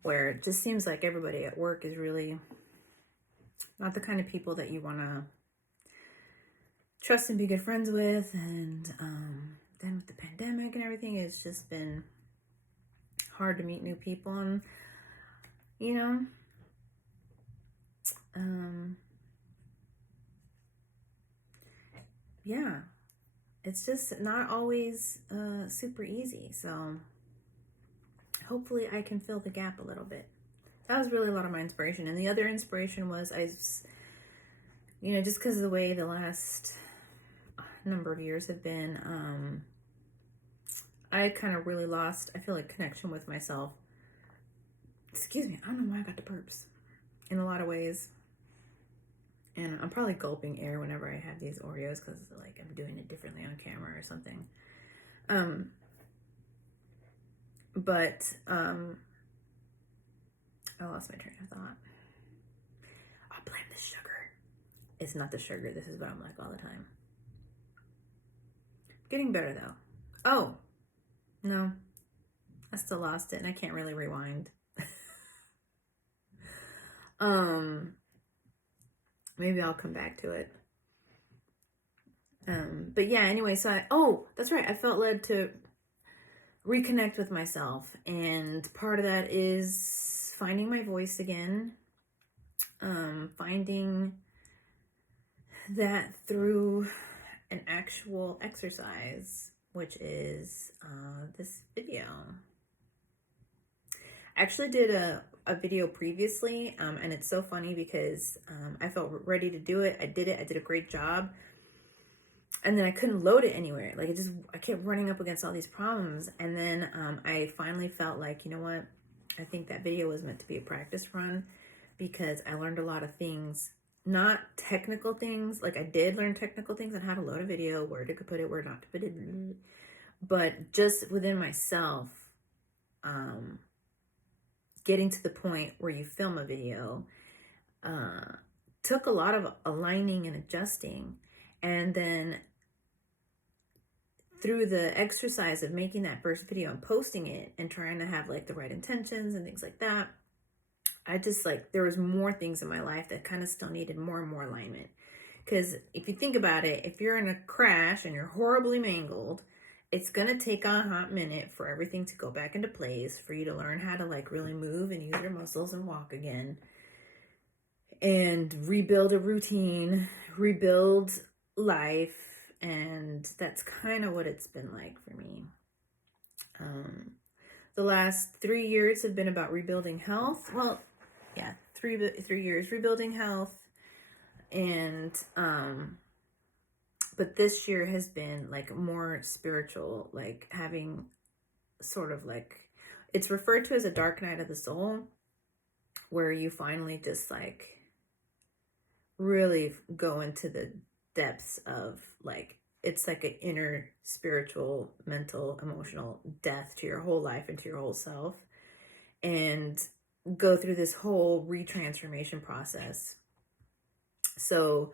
where it just seems like everybody at work is really not the kind of people that you want to trust and be good friends with. And then with the pandemic and everything, it's just been hard to meet new people. And, you know, yeah, it's just not always super easy. So hopefully I can fill the gap a little bit. That was really a lot of my inspiration. And the other inspiration was you know, just because of the way the last number of years have been, I kind of really lost, I feel like, connection with myself. Excuse me, I don't know why I got the burps in a lot of ways. And I'm probably gulping air whenever I have these Oreos because, like, I'm doing it differently on camera or something. But I lost my train of thought. I'll blame the sugar. It's not the sugar. This is what I'm like all the time. Getting better, though. Oh, no. I still lost it, and I can't really rewind. Maybe I'll come back to it. But yeah, anyway, so that's right. I felt led to reconnect with myself. And part of that is finding my voice again. Finding that through an actual exercise which is this video. I actually did a video previously, and it's so funny because I felt ready to do it. I did it. I did a great job. And then I couldn't load it anywhere. Like I kept running up against all these problems. And then I finally felt like, you know what? I think that video was meant to be a practice run because I learned a lot of things, not technical things. Like I did learn technical things on how to load a video, where to put it, where not to put it, but just within myself, getting to the point where you film a video took a lot of aligning and adjusting. And then through the exercise of making that first video and posting it and trying to have like the right intentions and things like that, I just like, there was more things in my life that kind of still needed more and more alignment. Because if you think about it, if you're in a crash and you're horribly mangled, it's going to take a hot minute for everything to go back into place, for you to learn how to like really move and use your muscles and walk again and rebuild a routine, rebuild life. And that's kind of what it's been like for me. The last 3 years have been about rebuilding health. Well, yeah, three years rebuilding health. And but this year has been like more spiritual, like having sort of like, it's referred to as a dark night of the soul, where you finally just like really go into the depths of like, it's like an inner spiritual, mental, emotional death to your whole life and to your whole self, and go through this whole retransformation process. So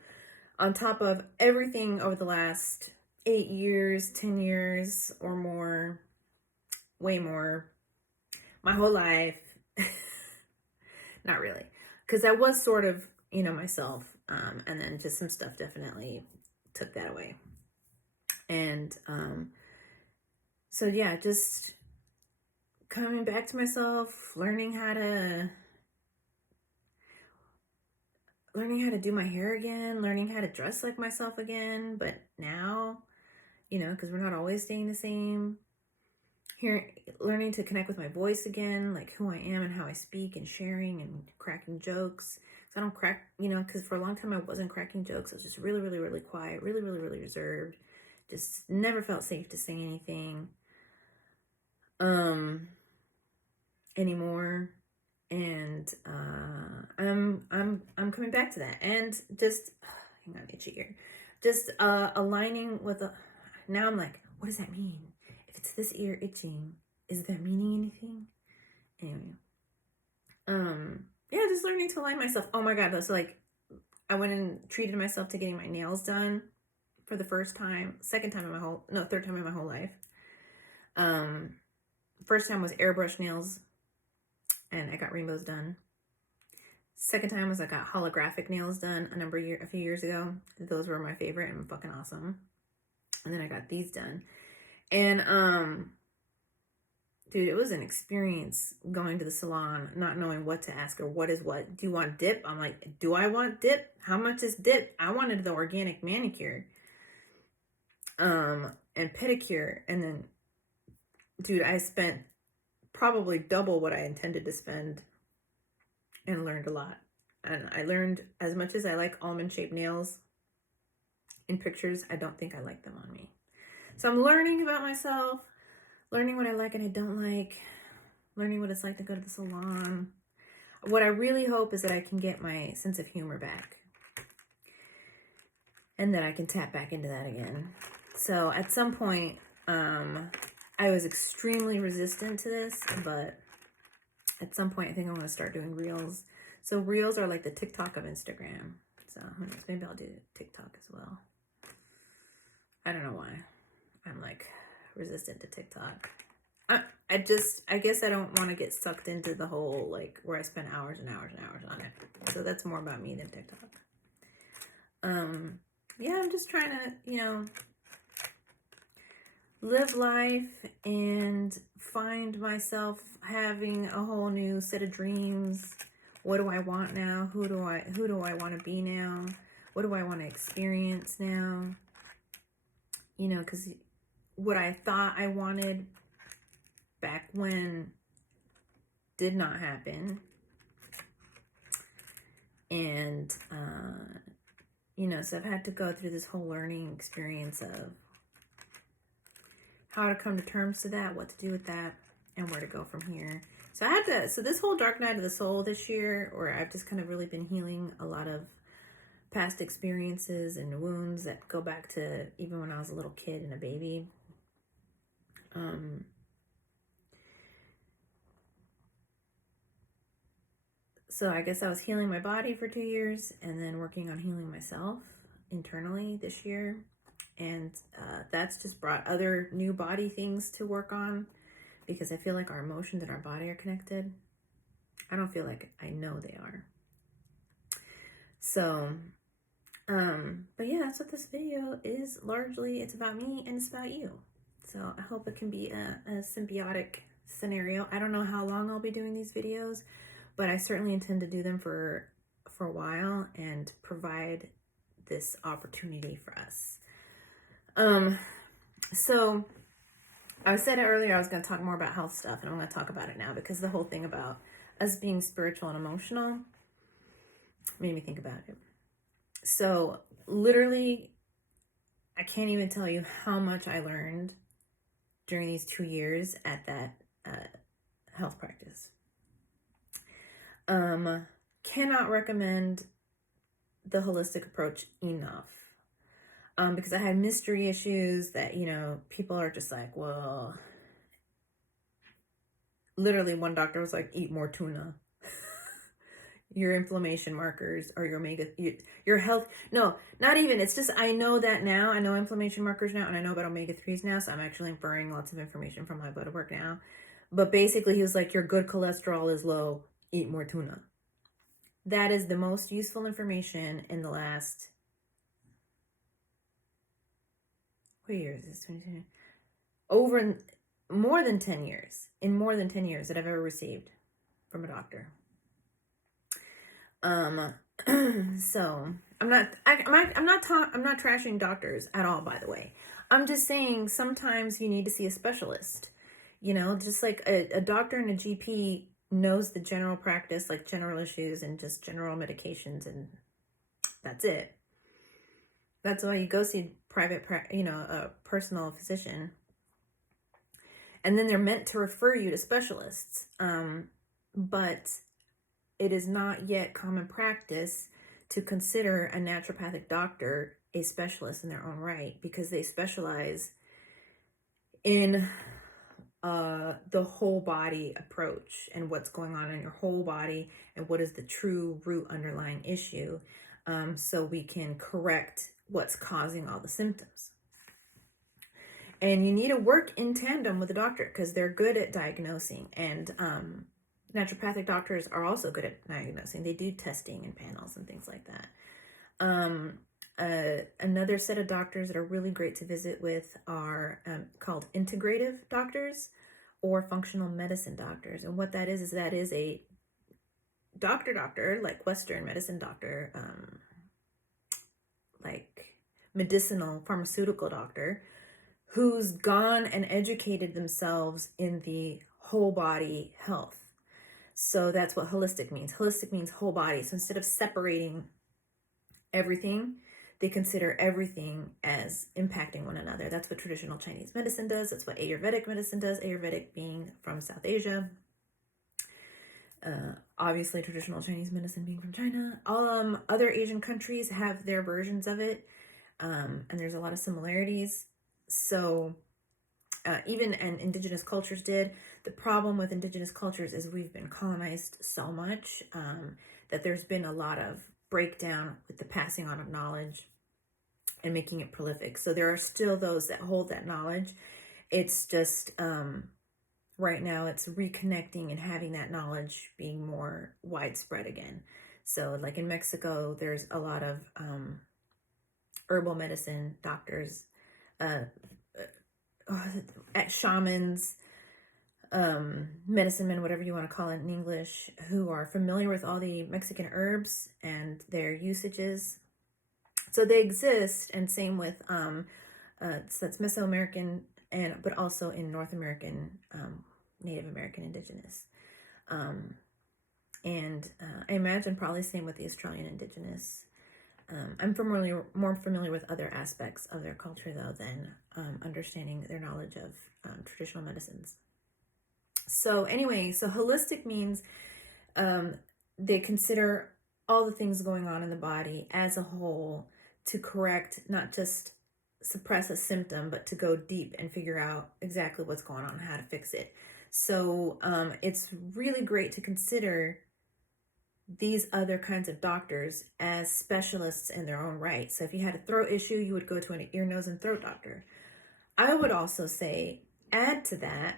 on top of everything over the last 8 years, 10 years or more, way more, my whole life, not really, because I was sort of, you know, myself, and then just some stuff definitely took that away. And so yeah, just coming back to myself, learning how to do my hair again, learning how to dress like myself again, but now, you know, because we're not always staying the same. Here, learning to connect with my voice again, like who I am and how I speak, and sharing and cracking jokes. So I don't crack, you know, because for a long time I wasn't cracking jokes. I was just really, really, really quiet, really, really, really reserved. Just never felt safe to say anything anymore. And I'm coming back to that, and just hang on, itchy ear. Just aligning with now I'm like, what does that mean? If it's this ear itching, is that meaning anything? Anyway, yeah, just learning to align myself. Oh my god, so like I went and treated myself to getting my nails done for the first time, third time in my whole life. First time was airbrush nails, and I got rainbows done. Second time was I got holographic nails done a few years ago. Those were my favorite and fucking awesome. And then I got these done. And dude, it was an experience going to the salon, not knowing what to ask her. What is what? Do you want dip? I'm like, do I want dip? How much is dip? I wanted the organic manicure. And pedicure. And then, dude, I spent probably double what I intended to spend, and learned a lot. And I learned, as much as I like almond shaped nails in pictures, I don't think I like them on me. So I'm learning about myself, learning what I like and I don't like, learning what it's like to go to the salon. What I really hope is that I can get my sense of humor back, and that I can tap back into that again. So at some point, I was extremely resistant to this, but at some point I think I'm going to start doing reels. So reels are like the TikTok of Instagram. So who knows, maybe I'll do TikTok as well. I don't know why I'm like resistant to TikTok. I guess I don't want to get sucked into the whole like where I spend hours and hours and hours on it. So that's more about me than TikTok. Yeah, I'm just trying to, you know, live life and find myself having a whole new set of dreams. What do I want now? Who do I want to be now? What do I want to experience now? You know, because what I thought I wanted back when did not happen. And, so I've had to go through this whole learning experience of how to come to terms to that, what to do with that, and where to go from here. So this whole dark night of the soul this year, or I've just kind of really been healing a lot of past experiences and wounds that go back to even when I was a little kid and a baby. So I guess I was healing my body for 2 years and then working on healing myself internally this year. And that's just brought other new body things to work on, because I feel like our emotions and our body are connected. I don't feel like, I know they are. So, but yeah, that's what this video is largely. It's about me and it's about you. So I hope it can be a symbiotic scenario. I don't know how long I'll be doing these videos, but I certainly intend to do them for a while and provide this opportunity for us. So I said it earlier, I was going to talk more about health stuff, and I'm going to talk about it now because the whole thing about us being spiritual and emotional made me think about it. So literally, I can't even tell you how much I learned during these 2 years at that health practice. Cannot recommend the holistic approach enough. Because I had mystery issues that, people are just like, well, literally one doctor was like, eat more tuna. Your inflammation markers or your health. No, not even. It's just, I know that now. I know inflammation markers now, and I know about omega-3s now. So I'm actually inferring lots of information from my blood work now. But basically he was like, your good cholesterol is low. Eat more tuna. That is the most useful information in the last, what year is this? 2020? More than 10 years. In more than 10 years that I've ever received from a doctor. So I'm not trashing doctors at all, by the way. I'm just saying sometimes you need to see a specialist. Just like a doctor and a GP knows the general practice, like general issues and just general medications, and that's it. That's why you go see a personal physician. And then they're meant to refer you to specialists. But it is not yet common practice to consider a naturopathic doctor a specialist in their own right, because they specialize in the whole body approach and what's going on in your whole body and what is the true root underlying issue, so we can correct what's causing all the symptoms. And you need to work in tandem with the doctor because they're good at diagnosing, and naturopathic doctors are also good at diagnosing. They do testing and panels and things like that. Another set of doctors that are really great to visit with are called integrative doctors or functional medicine doctors. And what that is that is a doctor, like Western medicine doctor, like medicinal pharmaceutical doctor, who's gone and educated themselves in the whole body health. So that's what holistic means. Holistic means whole body. So instead of separating everything, they consider everything as impacting one another. That's what traditional Chinese medicine does. That's what Ayurvedic medicine does. Ayurvedic being from South Asia. Obviously, traditional Chinese medicine being from China. Other Asian countries have their versions of it. And there's a lot of similarities. So even indigenous cultures did. The problem with indigenous cultures is we've been colonized so much that there's been a lot of breakdown with the passing on of knowledge and making it prolific. So there are still those that hold that knowledge. It's just right now it's reconnecting and having that knowledge being more widespread again. So like in Mexico, there's a lot of herbal medicine doctors, shamans, medicine men, whatever you want to call it in English, who are familiar with all the Mexican herbs and their usages. So they exist, and same with so that's Mesoamerican but also in North American, Native American, Indigenous. I imagine probably same with the Australian Indigenous. I'm more familiar with other aspects of their culture, though, than understanding their knowledge of traditional medicines. So anyway, so holistic means they consider all the things going on in the body as a whole to correct, not just suppress a symptom, but to go deep and figure out exactly what's going on, how to fix it. So it's really great to consider these other kinds of doctors as specialists in their own right. So if you had a throat issue, you would go to an ear, nose, and throat doctor. I would also say, add to that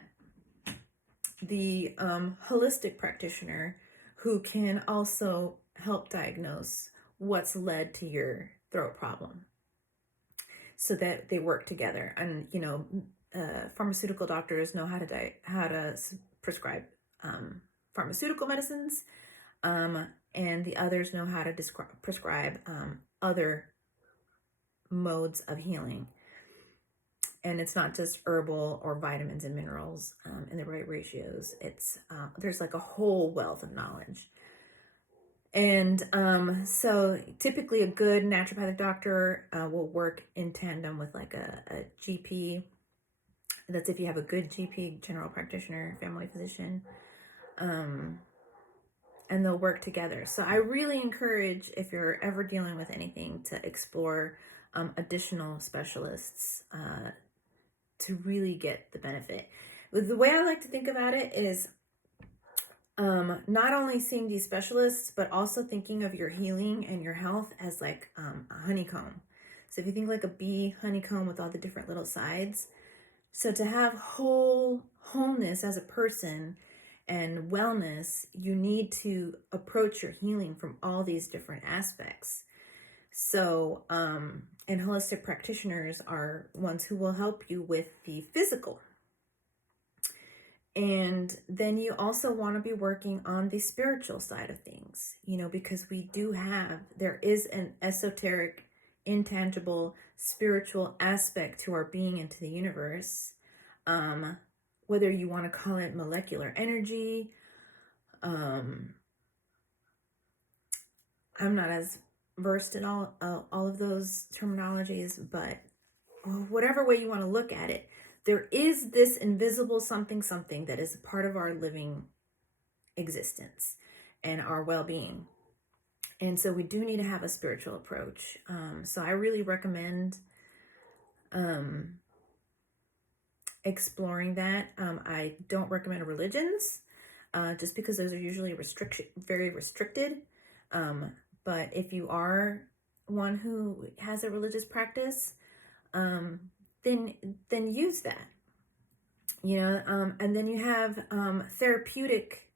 the holistic practitioner who can also help diagnose what's led to your throat problem, so that they work together. And pharmaceutical doctors know how to prescribe pharmaceutical medicines, and the others know how to prescribe other modes of healing. And it's not just herbal or vitamins and minerals in the right ratios. It's there's like a whole wealth of knowledge. And so typically a good naturopathic doctor will work in tandem with like a GP. That's if you have a good GP, general practitioner, family physician. And they'll work together. So I really encourage, if you're ever dealing with anything, to explore additional specialists to really get the benefit. The way I like to think about it is not only seeing these specialists, but also thinking of your healing and your health as like a honeycomb. So if you think like a bee honeycomb with all the different little sides, so to have wholeness as a person and wellness, you need to approach your healing from all these different aspects. So, and holistic practitioners are ones who will help you with the physical. And then you also want to be working on the spiritual side of things, because there is an esoteric, intangible, spiritual aspect to our being into the universe. Whether you want to call it molecular energy. I'm not as versed in all of those terminologies, but whatever way you want to look at it, there is this invisible something that is a part of our living existence and our well-being. And so we do need to have a spiritual approach. So I really recommend exploring that. I don't recommend religions, just because those are usually very restricted. But if you are one who has a religious practice, then use that. And then you have therapeutic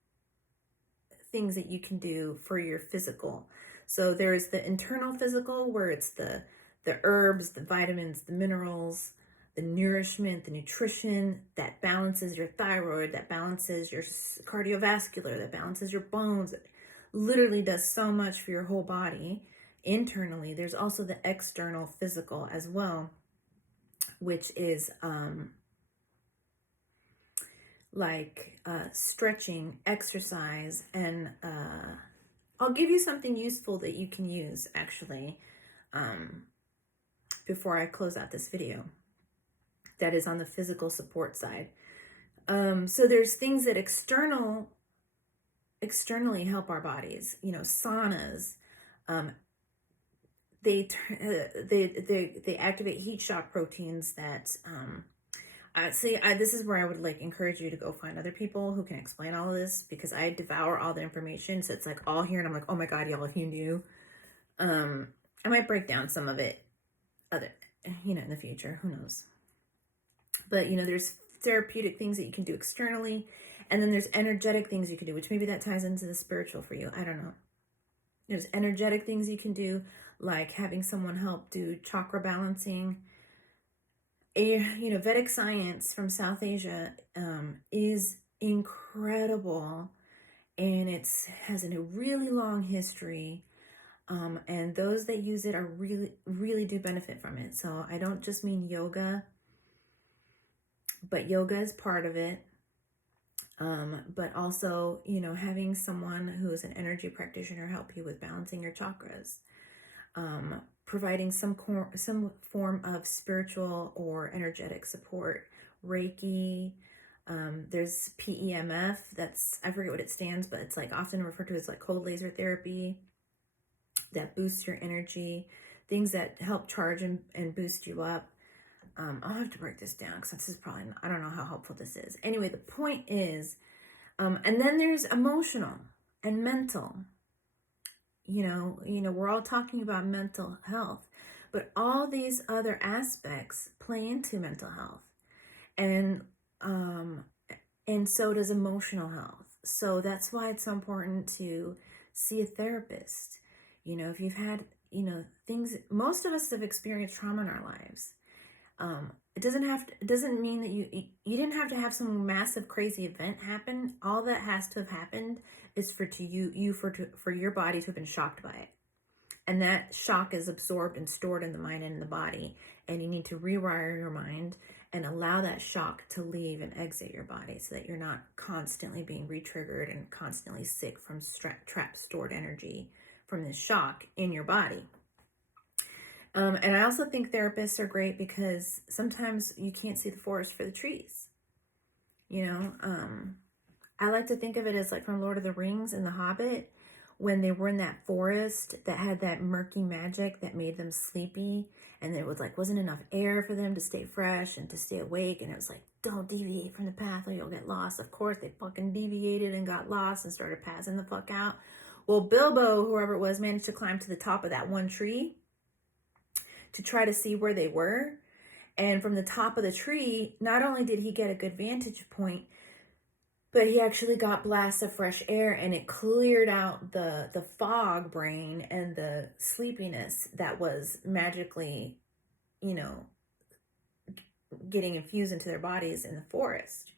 things that you can do for your physical. So there's the internal physical, where it's the herbs, the vitamins, the minerals, the nourishment, the nutrition that balances your thyroid, that balances your cardiovascular, that balances your bones. It literally does so much for your whole body internally. There's also the external physical as well, which is stretching, exercise, and I'll give you something useful that you can use actually before I close out this video. That is on the physical support side. So there's things that externally help our bodies. Saunas. They activate heat shock proteins that this is where I would encourage you to go find other people who can explain all of this, because I devour all the information. So it's all here, and I'm like, oh my God, y'all, if you knew. I might break down some of it in the future, who knows. But, there's therapeutic things that you can do externally, and then there's energetic things you can do, which maybe that ties into the spiritual for you. I don't know. There's energetic things you can do, like having someone help do chakra balancing. Vedic science from South Asia is incredible, and it has a really long history. And those that use it are really do benefit from it. So I don't just mean yoga. but yoga is part of it. But also, having someone who is an energy practitioner help you with balancing your chakras, providing some form of spiritual or energetic support, Reiki. There's PEMF. I forget what it stands, but it's like often referred to as like cold laser therapy that boosts your energy, things that help charge and boost you up. I'll have to break this down because this is probably, I don't know how helpful this is. Anyway, the point is, and then there's emotional and mental. We're all talking about mental health, but all these other aspects play into mental health. And so does emotional health. So that's why it's so important to see a therapist. If you've had, things, most of us have experienced trauma in our lives. It doesn't mean that you didn't have to have some massive crazy event happen. All that has to have happened is for your body to have been shocked by it. And that shock is absorbed and stored in the mind and in the body. And you need to rewire your mind and allow that shock to leave and exit your body so that you're not constantly being re-triggered and constantly sick from trapped stored energy from this shock in your body. And I also think therapists are great because sometimes you can't see the forest for the trees. I like to think of it as like from Lord of the Rings and The Hobbit, when they were in that forest that had that murky magic that made them sleepy, and there wasn't enough air for them to stay fresh and to stay awake, and it was like, don't deviate from the path or you'll get lost. Of course, they fucking deviated and got lost and started passing the fuck out. Well, Bilbo, whoever it was, managed to climb to the top of that one tree to try to see where they were. And from the top of the tree, not only did he get a good vantage point, but he actually got blasts of fresh air, and it cleared out the fog brain and the sleepiness that was magically, getting infused into their bodies in the forest.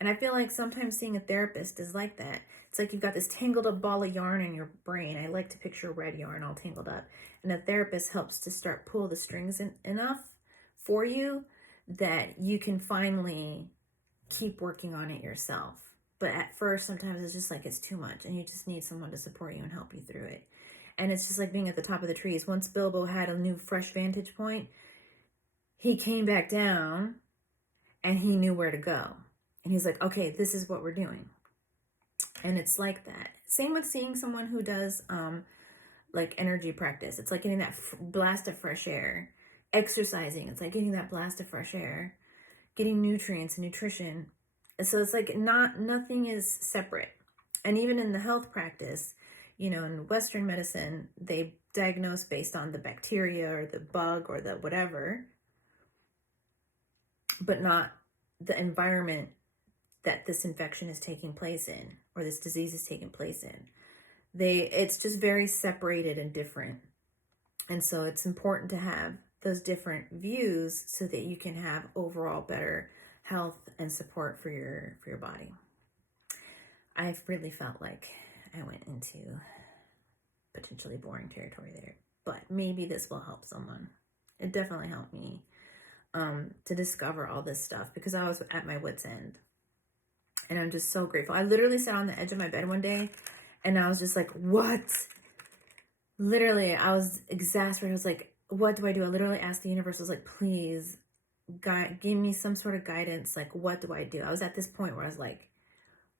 And I feel like sometimes seeing a therapist is like that. It's like you've got this tangled up ball of yarn in your brain. I like to picture red yarn all tangled up. And a therapist helps to start pull the strings enough for you that you can finally keep working on it yourself. But at first, sometimes it's just like it's too much and you just need someone to support you and help you through it. And it's just like being at the top of the trees. Once Bilbo had a new fresh vantage point, he came back down and he knew where to go. And he's like, okay, this is what we're doing. And it's like that. Same with seeing someone who does like energy practice. It's like getting that blast of fresh air. Exercising, it's like getting that blast of fresh air. Getting nutrients and nutrition. So it's like nothing is separate. And even in the health practice, in Western medicine, they diagnose based on the bacteria or the bug or the whatever, but not the environment that this infection is taking place in or this disease is taking place in. It's just very separated and different. And so it's important to have those different views so that you can have overall better health and support for your body. I've really felt like I went into potentially boring territory there, but maybe this will help someone. It definitely helped me to discover all this stuff because I was at my wit's end. And I'm just so grateful. I literally sat on the edge of my bed one day and I was just like, what? Literally, I was exasperated. I was like, what do I do? I literally asked the universe, I was like, please, God, give me some sort of guidance. Like, what do I do? I was at this point where I was like,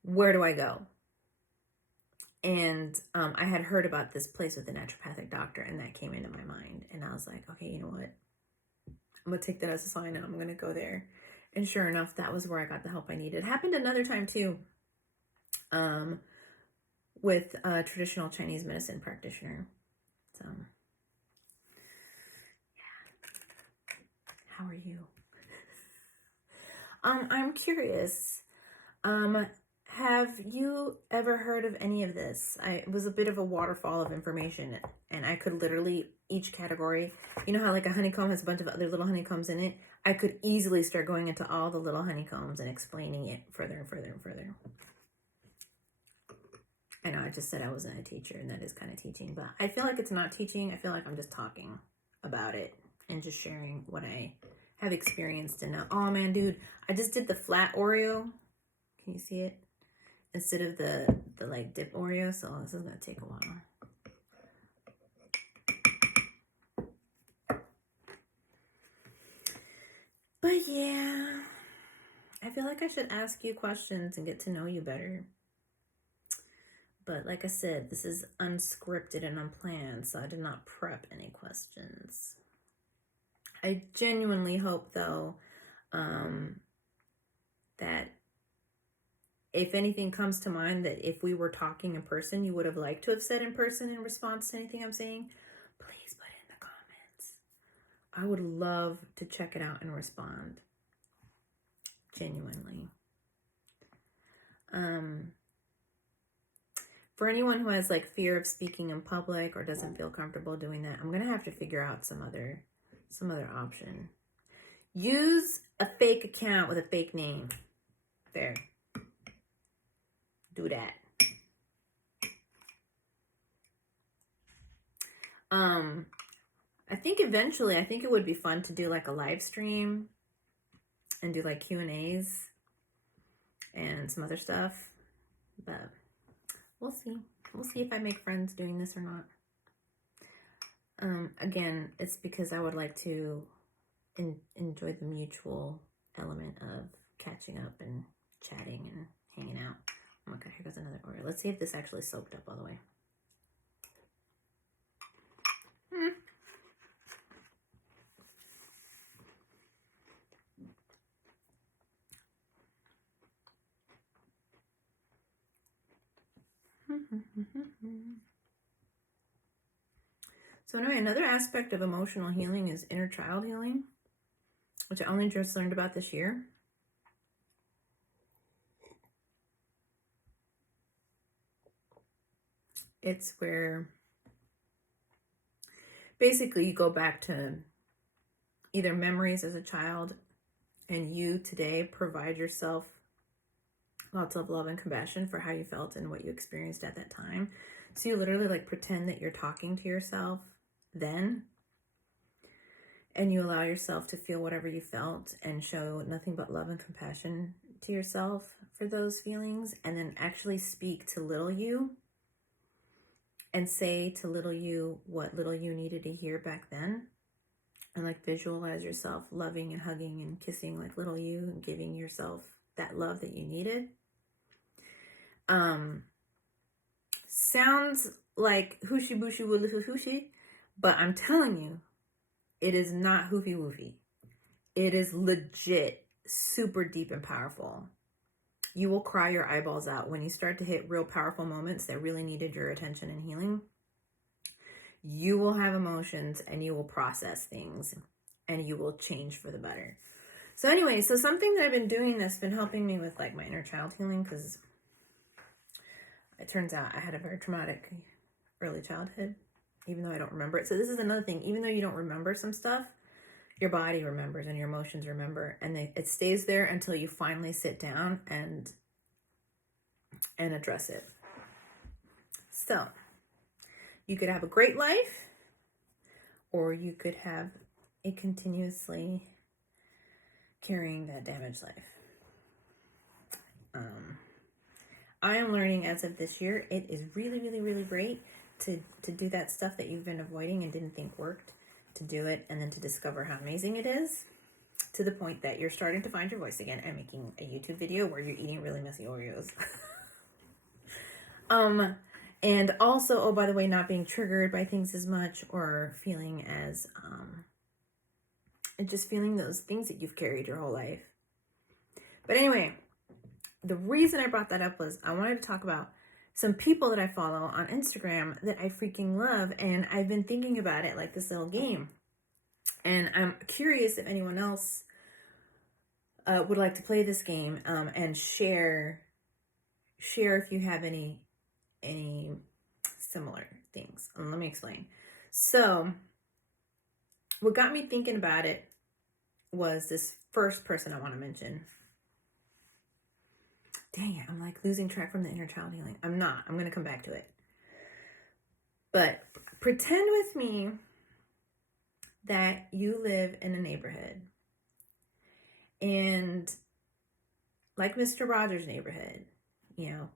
where do I go? And I had heard about this place with a naturopathic doctor, and that came into my mind. And I was like, okay, you know what? I'm going to take that as a sign, and I'm going to go there. And sure enough, that was where I got the help I needed. It happened another time, too, with a traditional Chinese medicine practitioner. So, yeah. How are you? I'm curious. Have you ever heard of any of this? It was a bit of a waterfall of information, and I could literally, each category, you know how like a honeycomb has a bunch of other little honeycombs in it? I could easily start going into all the little honeycombs and explaining it further and further and further. I know I just said I wasn't a teacher, and that is kind of teaching, but I feel like it's not teaching. I feel like I'm just talking about it and just sharing what I have experienced and know. Oh man, dude, I just did the flat Oreo. Can you see it? Instead of the like dip Oreo, so this is gonna take a while. But yeah, I feel like I should ask you questions and get to know you better. But like I said, this is unscripted and unplanned, so I did not prep any questions. I genuinely hope, though, that if anything comes to mind, that if we were talking in person, you would have liked to have said in person in response to anything I'm saying, please put it in the comments. I would love to check it out and respond. Genuinely. For anyone who has like fear of speaking in public or doesn't feel comfortable doing that, I'm gonna have to figure out some other option. Use a fake account with a fake name. There. Do that. I think eventually, I think it would be fun to do like a live stream and do like Q&As and some other stuff, but we'll see. We'll see if I make friends doing this or not. Again, it's because I would like to enjoy the mutual element of catching up and chatting and hanging out. Oh my god, here goes another Oreo. Let's see if this actually soaked up all the way. So anyway, another aspect of emotional healing is inner child healing, which I only just learned about this year. It's where basically you go back to either memories as a child, and you today provide yourself lots of love and compassion for how you felt and what you experienced at that time. So you literally like pretend that you're talking to yourself then, and you allow yourself to feel whatever you felt and show nothing but love and compassion to yourself for those feelings, and then actually speak to little you and say to little you what little you needed to hear back then, and like visualize yourself loving and hugging and kissing like little you and giving yourself that love that you needed. Sounds like hooshy booshy woolly hooshy, but I'm telling you, it is not hoofy woofy. It is legit super deep and powerful. You will cry your eyeballs out when you start to hit real powerful moments that really needed your attention and healing. You will have emotions and you will process things and you will change for the better. So anyway, so something that I've been doing that's been helping me with like my inner child healing, because it turns out I had a very traumatic early childhood, even though I don't remember it. So this is another thing. Even though you don't remember some stuff, your body remembers and your emotions remember, and it stays there until you finally sit down and address it. So you could have a great life, or you could have a continuously carrying that damaged life. I am learning as of this year, it is really, really, really great to do that stuff that you've been avoiding and didn't think worked, to do it and then to discover how amazing it is, to the point that you're starting to find your voice again and making a YouTube video where you're eating really messy Oreos. And also, oh, by the way, not being triggered by things as much, or feeling as, and just feeling those things that you've carried your whole life. But anyway, the reason I brought that up was I wanted to talk about some people that I follow on Instagram that I freaking love, and I've been thinking about it like this little game. And I'm curious if anyone else would like to play this game, and share if you have any similar things. Let me explain. So what got me thinking about it was this first person I want to mention. Dang it, I'm like losing track from the inner child healing. I'm not. I'm going to come back to it. But pretend with me that you live in a neighborhood And like Mr. Rogers' neighborhood,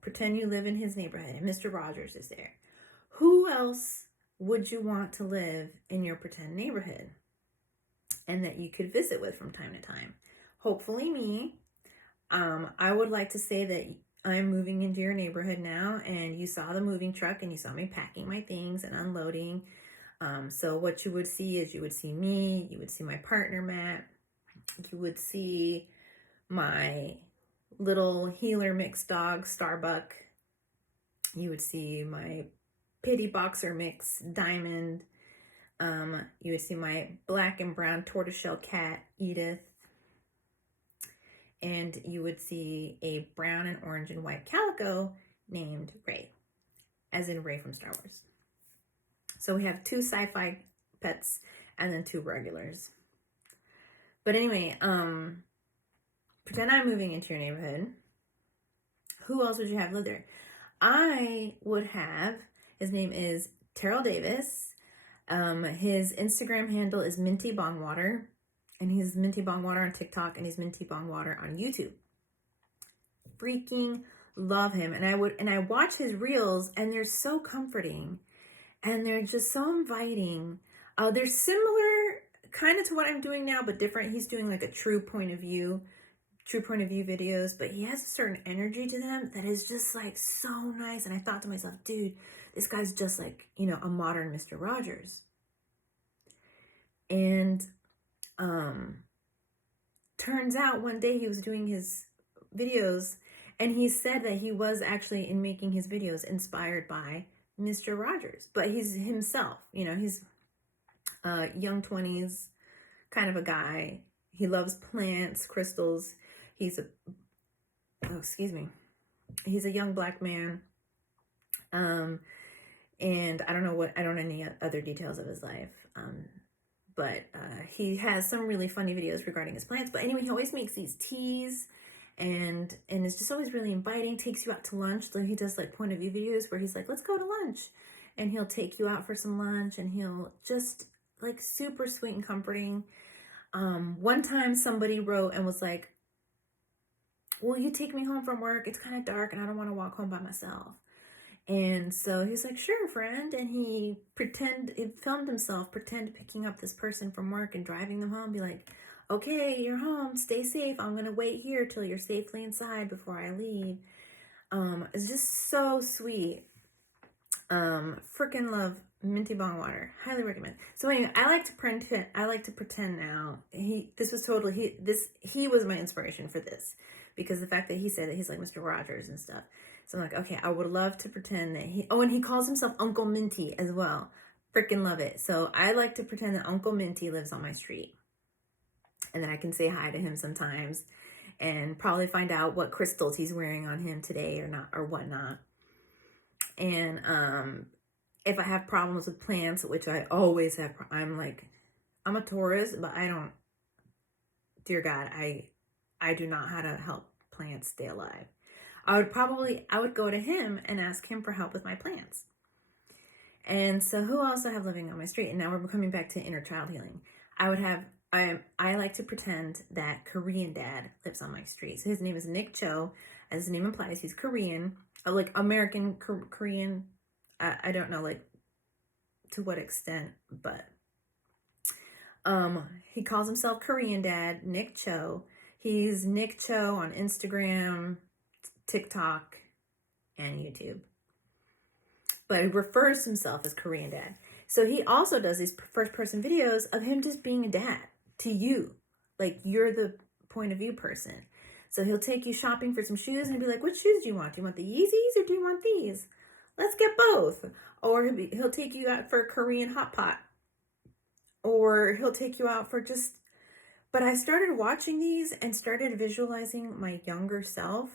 pretend you live in his neighborhood and Mr. Rogers is there. Who else would you want to live in your pretend neighborhood and that you could visit with from time to time? Hopefully me. I would like to say that I'm moving into your neighborhood now, and you saw the moving truck and you saw me packing my things and unloading. So what you would see is you would see me, you would see my partner Matt, you would see my little healer mix dog Starbuck, you would see my pity boxer mix Diamond, you would see my black and brown tortoiseshell cat Edith, and you would see a brown and orange and white calico named Ray, as in Ray from Star Wars. So we have 2 sci-fi pets and then 2 regulars. But anyway, pretend I'm moving into your neighborhood. Who else would you have live there? I would have, his name is Terrell Davis. His Instagram handle is Minty Bong Water, and he's Minty Bong Water on TikTok, and he's Minty Bong Water on YouTube. Freaking love him, and I watch his reels, and they're so comforting, and they're just so inviting. They're similar kind of to what I'm doing now, but different. He's doing like a true point of view videos, but he has a certain energy to them that is just like so nice. And I thought to myself, dude, this guy's just like, a modern Mr. Rogers. And turns out one day he was doing his videos, and he said that he was actually, in making his videos, inspired by Mr. Rogers, but he's himself, he's young 20s kind of a guy. He loves plants, crystals. He's a young black man. And I don't know any other details of his life. But he has some really funny videos regarding his plants. But anyway, he always makes these teas, and it's just always really inviting. Takes you out to lunch. So he does like point of view videos where he's like, let's go to lunch, and he'll take you out for some lunch, and he'll just like super sweet and comforting. One time somebody wrote and was like, will you take me home from work? It's kind of dark and I don't want to walk home by myself. And so he's like, sure, friend. And he filmed himself picking up this person from work and driving them home. Be like, okay, you're home. Stay safe. I'm going to wait here till you're safely inside before I leave. It's just so sweet. Freaking love Minty Bong Water. Highly recommend. So anyway, I like to pretend now. He was my inspiration for this, because the fact that he said that he's like Mr. Rogers and stuff. So I'm like, okay, I would love to pretend that and he calls himself Uncle Minty as well. Freaking love it. So I like to pretend that Uncle Minty lives on my street, and then I can say hi to him sometimes and probably find out what crystals he's wearing on him today or not, or whatnot. And if I have problems with plants, which I always have, I'm a Taurus, but dear God, I do not know how to help plants stay alive. I would go to him and ask him for help with my plants. And so who else I have living on my street? And now we're coming back to inner child healing. I like to pretend that Korean dad lives on my street. So his name is Nick Cho. As his name implies, he's Korean, like American Korean. I don't know like to what extent, but he calls himself Korean dad, Nick Cho. He's Nick Cho on Instagram, TikTok, and YouTube. But he refers to himself as Korean dad. So he also does these first person videos of him just being a dad to you. Like you're the point of view person. So he'll take you shopping for some shoes and he'll be like, what shoes do you want? Do you want the Yeezys or do you want these? Let's get both. Or he'll take you out for a Korean hot pot. Or he'll take you out for just... But I started watching these and started visualizing my younger self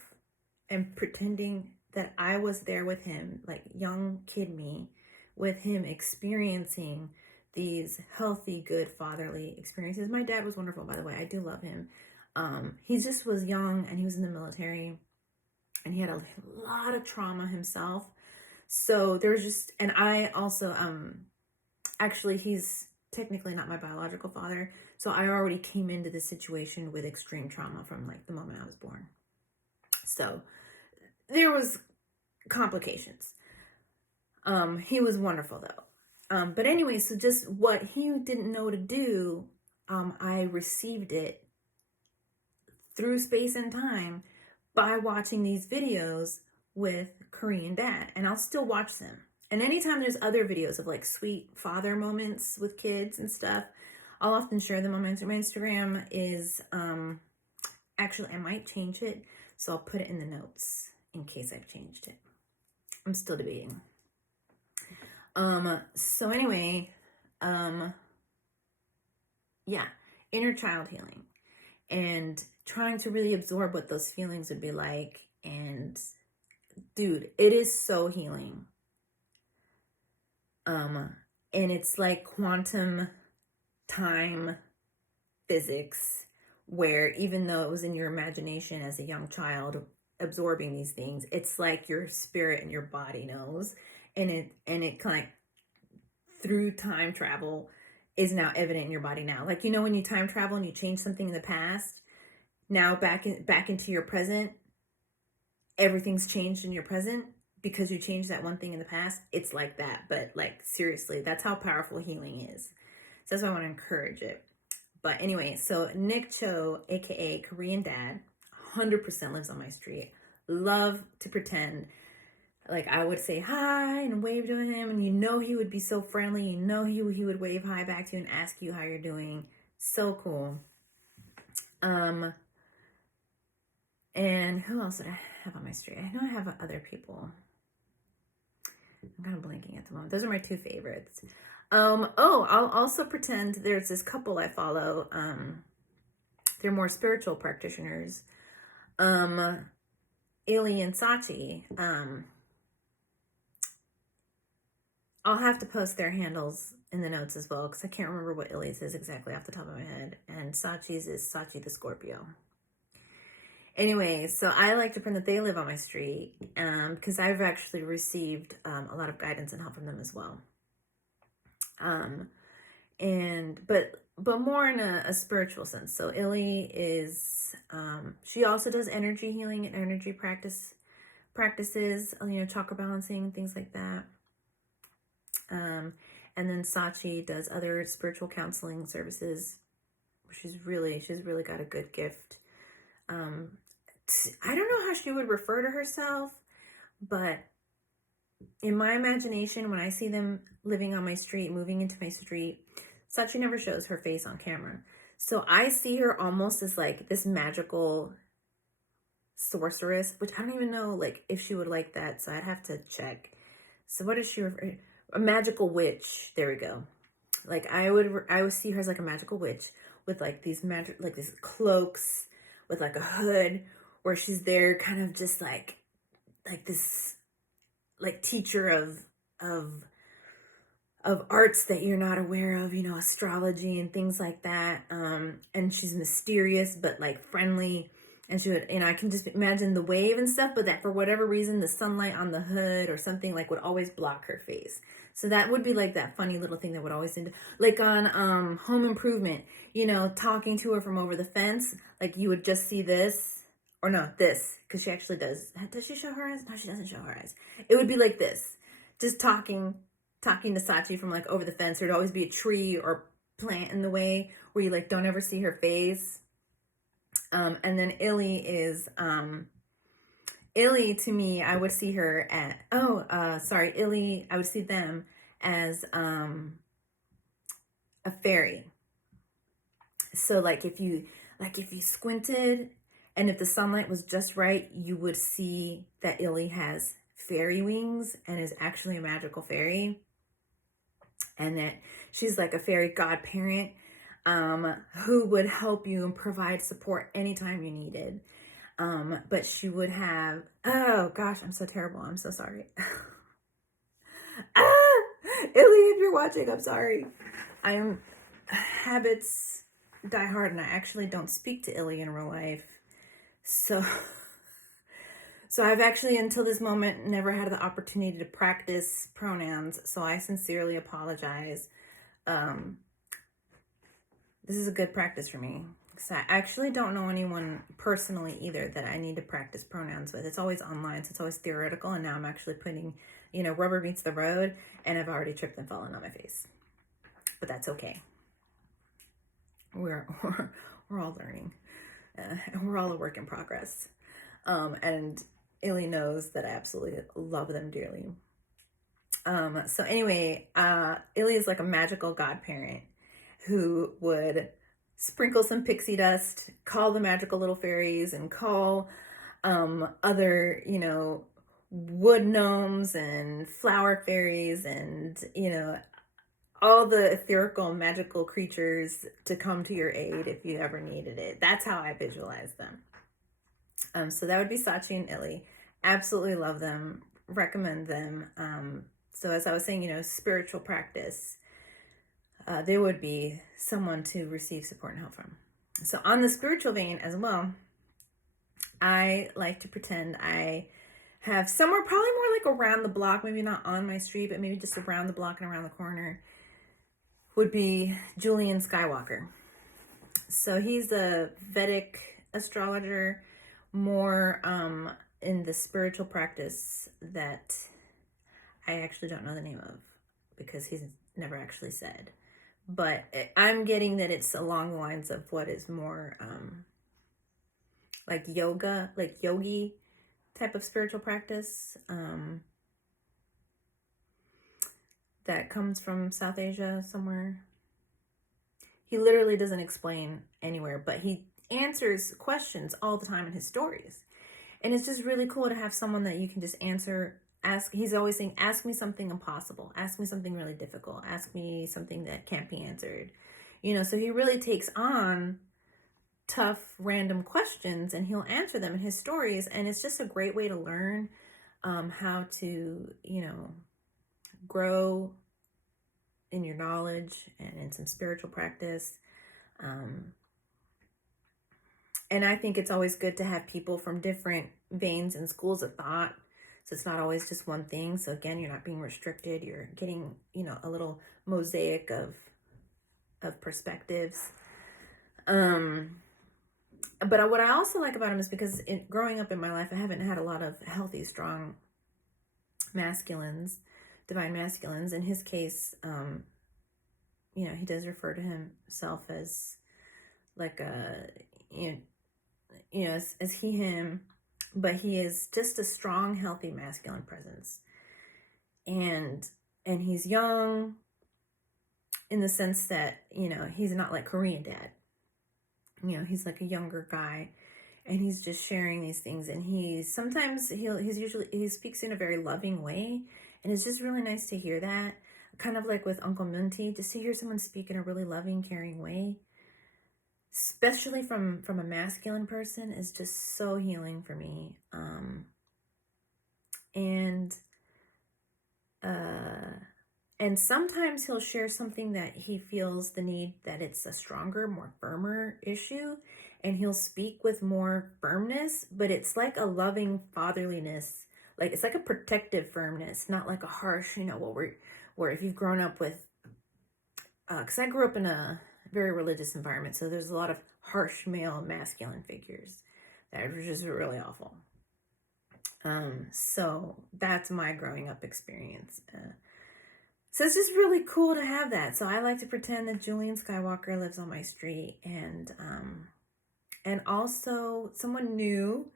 and pretending that I was there with him, like young kid me, with him experiencing these healthy, good fatherly experiences. My dad was wonderful, by the way. I do love him. He just was young and he was in the military and he had a lot of trauma himself. So there's just, and I also, actually, he's technically not my biological father. So I already came into the situation with extreme trauma from like the moment I was born. So there was complications. He was wonderful though. But anyway, so just what he didn't know to do, I received it through space and time by watching these videos with Korean dad, and I'll still watch them. And anytime there's other videos of like sweet father moments with kids and stuff, I'll often share them on my Instagram. Is actually, I might change it, so I'll put it in the notes in case I've changed it. I'm still debating. So anyway, yeah, inner child healing and trying to really absorb what those feelings would be like. And dude, it is so healing. And it's like quantum time physics, where even though it was in your imagination as a young child absorbing these things, it's like your spirit and your body knows, and it kind of through time travel is now evident in your body now. Like, you know, when you time travel and you change something in the past, now back into your present, everything's changed in your present because you changed that one thing in the past. It's like that, but like seriously, that's how powerful healing is. So that's why I want to encourage it. But anyway, so Nick Cho, aka Korean dad, 100% lives on my street. Love to pretend like I would say hi and wave to him, and you know he would be so friendly. You know he would wave hi back to you and ask you how you're doing. So cool. And who else did I have on my street? I know I have other people. I'm kind of blanking at the moment. Those are my two favorites. I'll also pretend there's this couple I follow. They're more spiritual practitioners. Ili and Sachi. I'll have to post their handles in the notes as well, because I can't remember what Ili's is exactly off the top of my head. And Sachi's is Sachi the Scorpio. Anyway, so I like to pretend that they live on my street, because I've actually received a lot of guidance and help from them as well. But more in a spiritual sense. So Ili is she also does energy healing and energy practices, you know, chakra balancing, things like that. And then Sachi does other spiritual counseling services. She's really got a good gift. I don't know how she would refer to herself, but in my imagination, when I see them living on my street, moving into my street, Sachi never shows her face on camera. So I see her almost as like this magical sorceress, which I don't even know like if she would like that. So I'd have to check. So what is she refer? A magical witch. There we go. Like I would see her as like a magical witch with like these like these cloaks with like a hood, where she's there kind of just like this like teacher of arts that you're not aware of, you know, astrology and things like that. And she's mysterious but like friendly, and she would, you know, I can just imagine the wave and stuff, but that for whatever reason the sunlight on the hood or something like would always block her face. So that would be like that funny little thing that would always seem like on Home Improvement, you know, talking to her from over the fence, like you would just see this, or no, this, because she actually does she show her eyes? No, she doesn't show her eyes. It would be like this, just talking to Sachi from like over the fence. There'd always be a tree or plant in the way where you like don't ever see her face. And then Ili is Ili, to me, I would see her at Ili, I would see them as a fairy. So like if you squinted and if the sunlight was just right, you would see that Ili has fairy wings and is actually a magical fairy, and that she's like a fairy godparent who would help you and provide support anytime you needed. But she would have, oh gosh, I'm so terrible. I'm so sorry. Ili, if you're watching, I'm sorry. Habits die hard, and I actually don't speak to Ili in real life. So I've actually, until this moment, never had the opportunity to practice pronouns. So I sincerely apologize. this is a good practice for me. Because I actually don't know anyone personally either that I need to practice pronouns with. It's always online, so it's always theoretical. And now I'm actually putting, rubber meets the road, and I've already tripped and fallen on my face. But that's okay. We're all learning. And we're all a work in progress. And Illy knows that I absolutely love them dearly. So anyway, Illy is like a magical godparent who would sprinkle some pixie dust, call the magical little fairies, and call other, wood gnomes and flower fairies and, all the ethereal magical creatures to come to your aid if you ever needed it. That's how I visualize them. So that would be Sachi and Illy. Absolutely love them. Recommend them. So as I was saying, spiritual practice, they would be someone to receive support and help from. So on the spiritual vein as well, I like to pretend I have somewhere probably more like around the block, maybe not on my street, but maybe just around the block and around the corner, would be Julian Skywalker. So he's a Vedic astrologer, more in the spiritual practice that I actually don't know the name of because he's never actually said. But I'm getting that it's along the lines of what is more like yoga, like yogi type of spiritual practice that comes from South Asia somewhere. He literally doesn't explain anywhere, but he answers questions all the time in his stories. And it's just really cool to have someone that you can just ask. He's always saying, ask me something impossible. Ask me something really difficult. Ask me something that can't be answered. So he really takes on tough, random questions and he'll answer them in his stories. And it's just a great way to learn how to, grow in your knowledge and in some spiritual practice. And I think it's always good to have people from different veins and schools of thought. So it's not always just one thing. So again, you're not being restricted. You're getting, a little mosaic of perspectives. But what I also like about him is because growing up in my life, I haven't had a lot of healthy, strong masculines, divine masculines. In his case, he does refer to himself as like as he, him, but he is just a strong, healthy, masculine presence. And he's young in the sense that, he's not like Korean dad. He's like a younger guy and he's just sharing these things. And he speaks in a very loving way. And it's just really nice to hear that. Kind of like with Uncle Munti, just to hear someone speak in a really loving, caring way, especially from a masculine person, is just so healing for me. And sometimes he'll share something that he feels the need that it's a stronger, more firmer issue, and he'll speak with more firmness, but it's like a loving fatherliness, like it's like a protective firmness, not like a harsh, where if you've grown up with, because I grew up in a very religious environment, so there's a lot of harsh male masculine figures that are just really awful. So that's my growing up experience. So it's just really cool to have that. So I like to pretend that Julian Skywalker lives on my street, and also someone new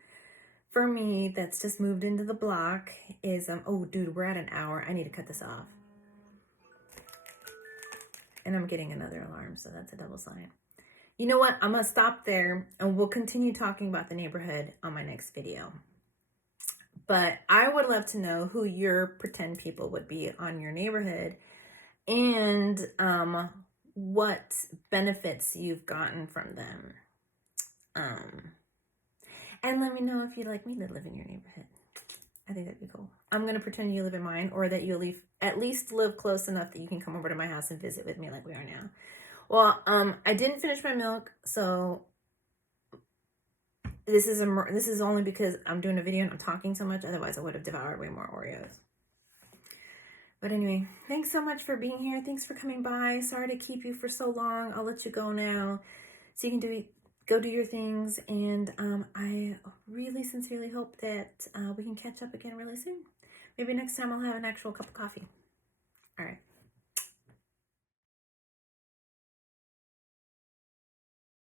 for me that's just moved into the block is oh dude, we're at an hour. I need to cut this off. And I'm getting another alarm, so that's a double sign. You know what? I'm gonna stop there and we'll continue talking about the neighborhood on my next video. But I would love to know who your pretend people would be on your neighborhood and what benefits you've gotten from them. And let me know if you'd like me to live in your neighborhood. I think that'd be cool. I'm going to pretend you live in mine, or that you'll at least live close enough that you can come over to my house and visit with me like we are now. Well, I didn't finish my milk, so this is only because I'm doing a video and I'm talking so much. Otherwise, I would have devoured way more Oreos. But anyway, thanks so much for being here. Thanks for coming by. Sorry to keep you for so long. I'll let you go now so you can go do your things. And I really sincerely hope that we can catch up again really soon. Maybe next time I'll have an actual cup of coffee. All right.